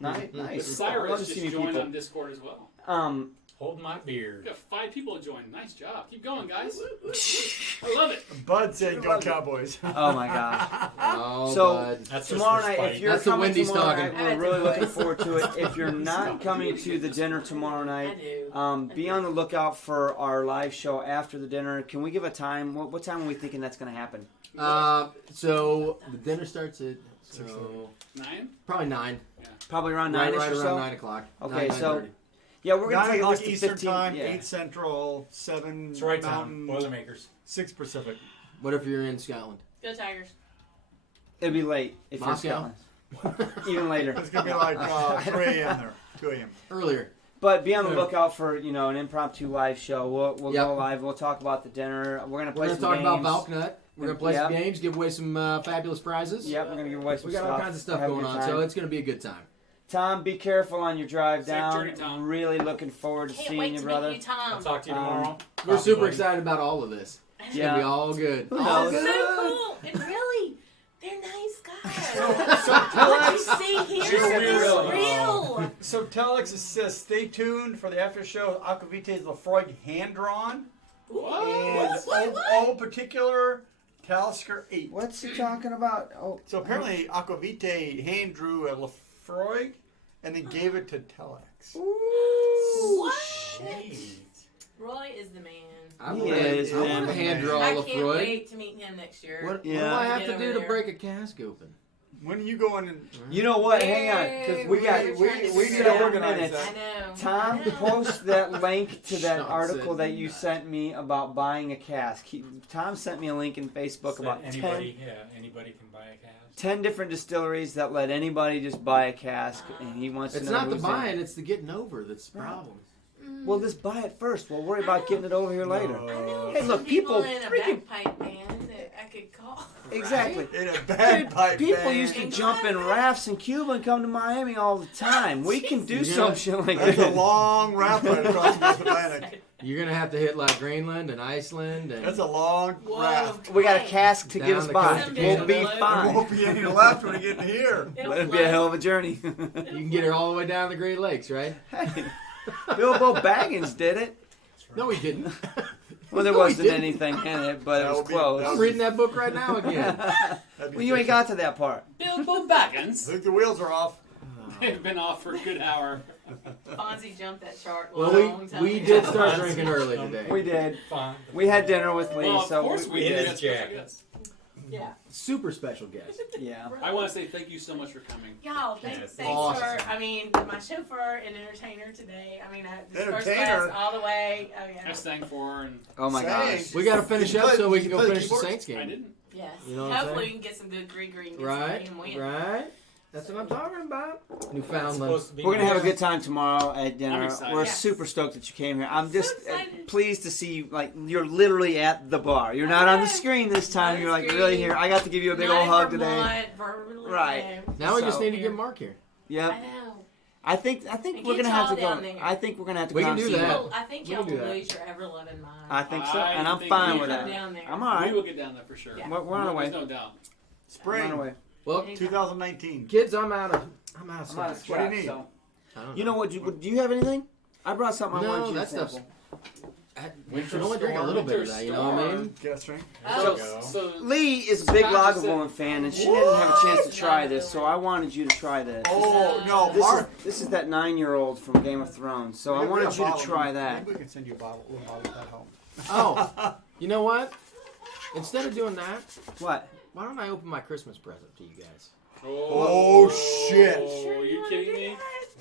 Nice. The Love Cyrus to just see new joined people. on Discord as well. Hold my beer. We got 5 people joined. Nice job. Keep going, guys. I love it. Bud said go Cowboys. Oh my gosh. Oh, So bud. That's tomorrow just for night, spite. if you're That's the coming Wendy's tomorrow talking. night, we're really looking forward to it. If you're not coming to the dinner tomorrow I night, do. be on the lookout for our live show after the dinner. Can we give a time? What time are we thinking that's going to happen? So the dinner starts at 9? probably 9. Probably around Right 9ish or around so. 9 o'clock. Okay, 9, so 9:30. yeah, we're going 9 to take at o'clock least a Eastern 15. time, Yeah. 8 Central, 7 It's right down. Mountain, Boilermakers. 6 Pacific. What if you're in Scotland? Go Tigers. It'd be late if Moscow. you're in Scotland. Even later. It's going to be like 3 a.m. there, 2 a.m. Earlier. But be on the Yeah. lookout for an impromptu live show. We'll Yep. go live. We'll talk about the dinner. We're gonna We're play going to some talk games. about Valknut. We're going to play some Yep. games, give away some fabulous prizes. Yep, we're gonna give away some We got stuff. all kinds of stuff Have a going good on, time. so it's going to be a good time. Tom, be careful on your drive Safe down. journey, Tom. Really looking forward to Can't seeing wait you, to brother. meet you, Tom. I'll talk to you tomorrow. We're Coffee super buddy. excited about all of this. It's Yeah. going to be all good. Who Oh, knows? so cool. And really, they're nice guys. So tell What you us. see here So is real. real. So tell Alexis, says, stay tuned for the after show. Aquavite's Lafroig hand drawn. And all particular Talisker 8. What's he talking about? Oh, So apparently Aquavite hand drew a Lafroig and then gave it to Telex. What? Jeez. Roy is the man. I He want is, to man. hand draw I a can't Lafroy. wait to meet him next year. What Yeah. do I have Get to over do to there. break a cask open? When are you going and you know what? Hang on, because we got We're we trying to we figure need to it out. organize Organize that. I know. Tom, I know. post that link to that Stop article that saying you that. sent me about buying a cask. Tom sent me a link in Facebook So about anybody can buy a cask. 10 different distilleries that let anybody just buy a cask, and he wants It's to know not the who's in buying, it. it's the getting over that's the problem. Well, just buy it first. We'll worry about getting it over here later. I know Hey, some look, people people in a freaking- bagpipe band that I could call. Exactly. in a Dude, bagpipe people band. used to jump in rafts in Cuba and come to Miami all the time. We can do Yeah. some shit like That's a that. long raft ride across the Atlantic. You're going to have to hit like Greenland and Iceland. And That's a long Whoa. raft. We got a cask to Down get us the by. coast of We'll be Canada. There fine. won't be any left when we get in here. It'll be a hell of a journey. you can get her all the way down the Great Lakes, right? Hey, Bilbo Baggins did it. No, he didn't. Well, there No, he wasn't didn't. anything in it, but That it was would be- close. that I'm would reading that book right now again. That'd be Well, you ain't fiction. got to that part. Bilbo I Baggins. think the wheels are off. They've been off for a good hour. Fonzie jumped that chart a Well, long time we ago. did start drinking early today. We did. Fine. We had dinner with Lee, Well, of so course we in did. his jacket. Yes. Yeah. Super special guest. Yeah. I want to say thank you so much for coming. Y'all, thanks, Yes. thanks Awesome. my chauffeur and entertainer today. I mean, this first Entertainer? class all the way. Oh, yeah. I sang for her and Oh my Sang. gosh. We got to finish up so we can go Play the finish the keyboard? Saints I game. didn't. Yes. You know what I'm Hopefully saying? we can get some good green and Right, some win. right. That's what I'm talking about. Newfoundland. Supposed to be We're gonna have a nice. good time tomorrow at dinner. I'm excited. We're Yes. super stoked that you came here. I'm just excited. pleased to see you. Like you're literally at the bar. You're not on the Okay. screen this Not time. on You're like screen. really here. I got to give you a big Not old in hug today. Vermont, verbally, Right. no. Now we just So- need to get Mark here. Yep. I know. I think And we're get gonna have to y'all go. down there. I think we're gonna have to We go can and do see that. you. Well, I think We y'all can do will that. lose your ever loving mind. I think so, I and I'm think fine you with come that. down there. I'm all We right. will get down there for sure. Yeah. We're on our way. There's no doubt. We're on our Spring way. Well, 2019. kids, I'm out of I'm out of scotch. scratch, What do you need? so- I don't You know what? Do you have anything? I brought something I No, wanted you to that stuff's- sample. We can only drink a little bit of that, you know what I mean? Get a string. So, go. so Lee is a big Scotch is Lagavulin fan, and she didn't have a chance to try this, so I wanted you to try this. Oh no, Mark. This is that 9-year-old from Game of Thrones, so I wanted you to try that. Maybe we can send you a little bottle of that home. Oh, you know what? Instead of doing that, What? why don't I open my Christmas present to you guys? Oh, shit. Are you kidding me?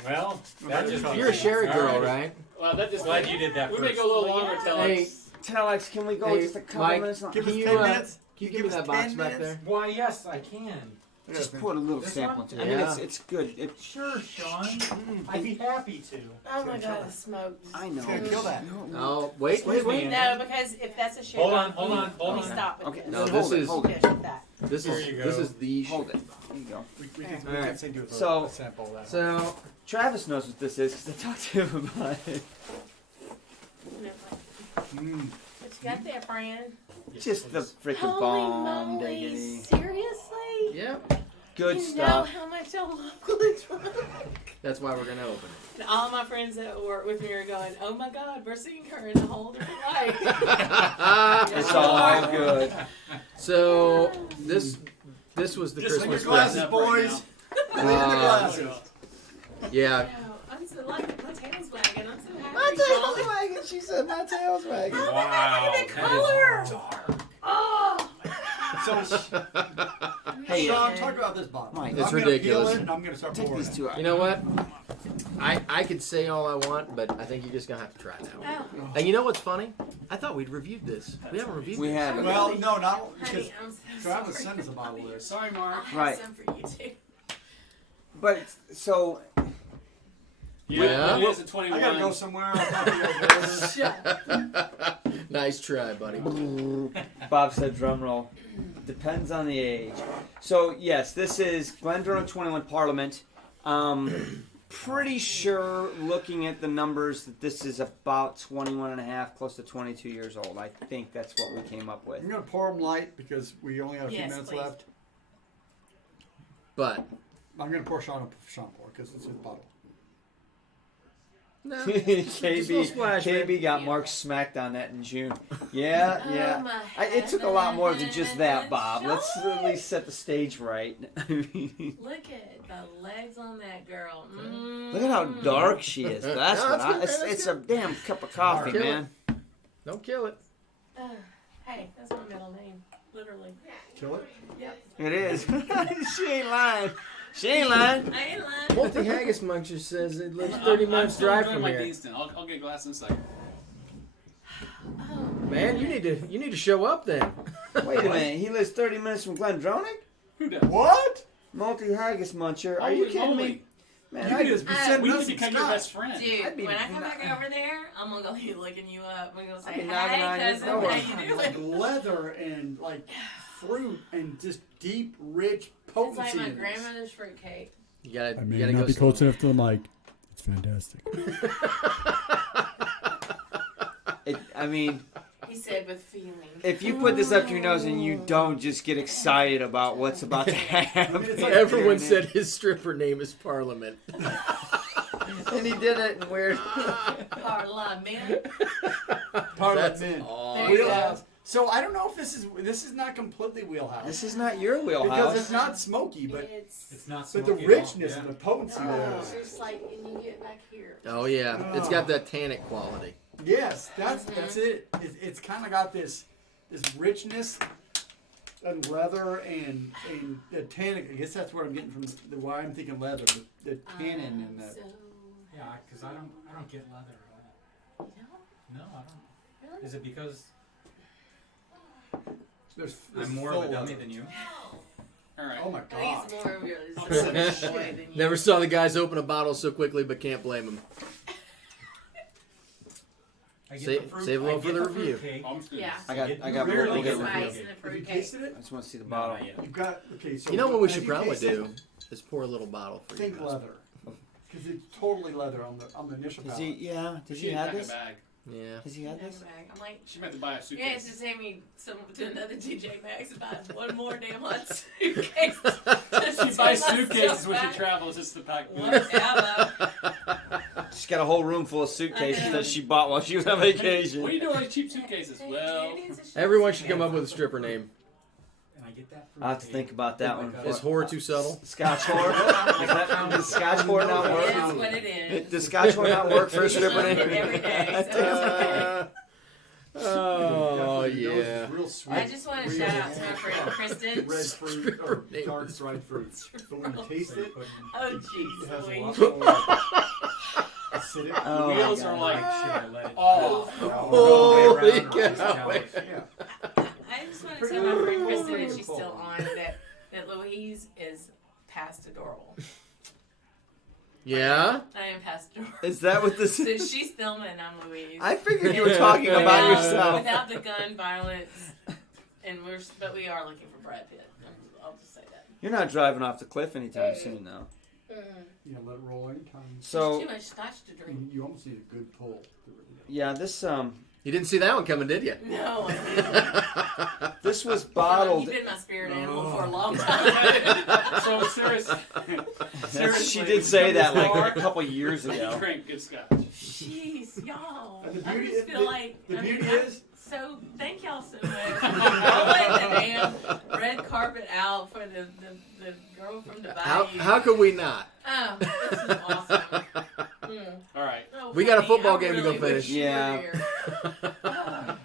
Well, that just You're a sherry girl, right? Well, that just Glad you did that We first. may go a little longer, Hey, Telex, can we go Hey, just a couple Mike, minutes? Give us Can you, 10 uh, minutes. can you give me that box back there? Why, yes, I can. Just put a little This sample. one? I mean, Yeah. it's good. Sure, Sean. I'd be happy to. Oh my god, the smoke. I know. It's gonna kill that. Oh, wait. No, because if that's a share, Hold on, hold on, hold we on. stop. Okay, No, then this hold it, is- hold it. Finish with that. This There is you go. this is the Hold it. There you go. We can Alright. send you So- a sample of that. So Travis knows what this is because I talked to him about it. What you got there, friend? Just the freaking Holy bomb, moly, diggity. seriously? yeah, Good you stuff. know how much I love Glendronach? that's why we're gonna open it. And all my friends that work with me are going, oh my god, we're seeing her in a whole different light. It's all good. So this was the Just like your Christmas glasses, present. boys. Clean the Uh, glasses. Yeah, I'm so like my tail's wagging. I'm so happy. My tail's wagging. She said my tail's wagging. Oh my Wow, god, look at that the is color. Oh. So, Hey, Sean, talk about this bottle. Mike. It's I'm gonna ridiculous. Peel it and I'm gonna start Take pouring these it. two out. you know what? I could say all I want, but I think you're just gonna have to try now. Oh. And you know what's funny? I thought we'd reviewed this. We haven't reviewed We this. haven't. Well, no, not because Honey, I'm so Travis sorry. sent us a bottle of this. Sorry, I Mark. have Right. some for you too. But so Yeah. It is a 21. I gotta go somewhere. I'll talk to you guys later. Nice try, buddy. Bob said drum roll. Depends on the age. So yes, this is Glendronach 21 Parliament. Pretty sure looking at the numbers that this is about 21 and a half, close to 22 years old. I think that's what we came up with. I'm gonna pour them light because we only have a few Yes, minutes please. left. But I'm gonna pour Sean pour because it's his bottle. no, just a little splash, man. KB got Mark smacked on that in June. Yeah, Oh, yeah. my It took a lot more than just that, heavens, Bob. Let's Sean. at least set the stage right. Look at the legs on that girl. Look at how dark she is. That's No, what that's I. good, It's, that's it's good. a damn cup of coffee, Kill it. man. don't kill it. Hey, that's my middle name. Literally. Kill it. Yep. It is. She ain't lying. She ain't lying. I ain't lying. Multi Haggis Muncher says it lives I'm- 30 I'm minutes still drive doing from my here. Deanston. I'll get a glass in a second. Oh, Man, you need to show up then. Wait a minute. He lives 30 minutes from Glendronach? Who does? What? Multi-haggis muncher. Are you Holy kidding moly. me? Man, You I could just be We sending We us need to some become your scotch. best friend. dude, I'd be when I come not- back over there, I'm gonna go be looking you up. I'm gonna say, I'd be knocking on hey, your cousin, door. how you Like doing? leather and like fruit and just deep, rich It's potency. like my in this. grandmother's fruitcake. You gotta, I you may gotta not go be slow. close enough to the mic. It's fantastic. I mean, He said with feeling. if you put this up to your nose and you don't just get excited about what's about to happen. It's like- Everyone said his stripper name is Parliament. And he did it in weird. Parliament. Parliament. There Aw, you go. Wheelhouse. So I don't know if this is not completely wheelhouse. This is not your because wheelhouse. it's not smoky, but It's not the smoky at all. richness Yeah. and the potency there. Oh, it's like, and you get back here. Oh yeah, it's got that tannic quality. Yes, that's it. It's kind of got this richness and leather and the tannic. I guess that's where I'm getting from why I'm thinking leather. The tannin and the. So, Yeah, because I don't get leather at all. no, No, I don't. really? Is it because There's I'm more full of a dummy leather. than you? All right. Oh my I god. think it's more of yours. Okay. Boy than you. Never saw the guys open a bottle so quickly, but can't blame them. I get Save- the fruit, save a little I for get the fruit review. cake. I'm just Yeah. I got Rarely we'll The get get the the spice review. and the Have you fruitcake. tasted it? I just want to see the No, bottle. not yet. You've got okay. So You know what we have should you probably tasted do it? is pour a little bottle for Think you. leather, because it's totally leather on the initial Does palate. he? Yeah. Does She he didn't have pack a this? bag. Yeah. Has he had this? Bag. I'm like, She meant to buy a yeah, suitcase. it's just take me to another TJ Maxx and buy one more damn hot suitcase. She buys suitcases when she travels just to pack food. Whatever. She's got a whole room full of suitcases that she bought while she was on vacation. What are you doing with these cheap suitcases? Well, Everyone should come up with a stripper name. And I get that for I'll have to think about that one. Is whore too subtle? Scotch whore? Does Scotch whore not It work? is what it is. Does Scotch whore not work for a stripper Every name? day, so it's okay. Oh Definitely knows yeah. it's real sweet. I just want to shout out to my friend Kristen. Red fruit or dark dried fruit. But when you taste it, Oh it jeez, has a Louise. lot more acidic. Oh, the wheels my are God. like it. off. Holy Yeah. cow. I just want to tell my friend Kristen, and she's still on, that Louise is past adorable. Yeah? I am past adorable. Is that what this So is? she's Thelma and I'm Louise. I figured you were talking about yourself. Without the gun violence, but we are looking for Brad Pitt. I'll just say that. You're not driving off the cliff anytime soon, though. You know, let it roll anytime. So, There's too much scotch to drink. You almost need a good pull. yeah, this You didn't see that one coming, did you? No, I didn't. this was You've bottled. been my spirit animal for a long time. So seriously, She did say that like a couple years ago. drink good Scotch. Jeez, y'all. And the I beauty- just feel the- like the I mean, beauty I'm is- so thank y'all so much. I'll let the damn red carpet out for the girl from the bayou. How could we not? Oh, this is awesome. All right. Oh, We got a honey, football I game to go really wish finish. you were Yeah. here.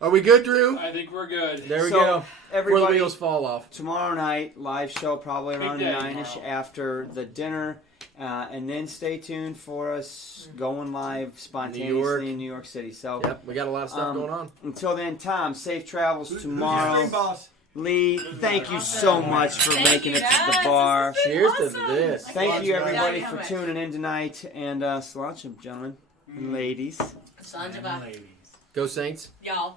Are we good, Drew? I think we're good. There we So, go. Before the everybody, wheels fall off. tomorrow night, live show probably Big around day 9-ish tomorrow. after the dinner. And then stay tuned for us going live York. spontaneously in New York City. So Yep, we got a lot of stuff going on. until then, Tom, safe travels Who's tomorrow. your boss? Lee, thank you so much for Thank making you, it to the guys. bar. This has been Cheers to awesome. this. I Thank can't you, tell everybody, how for much. tuning in tonight. And Sláinte, gentlemen and ladies. Sláinte, And bye. ladies. Go Saints. Y'all.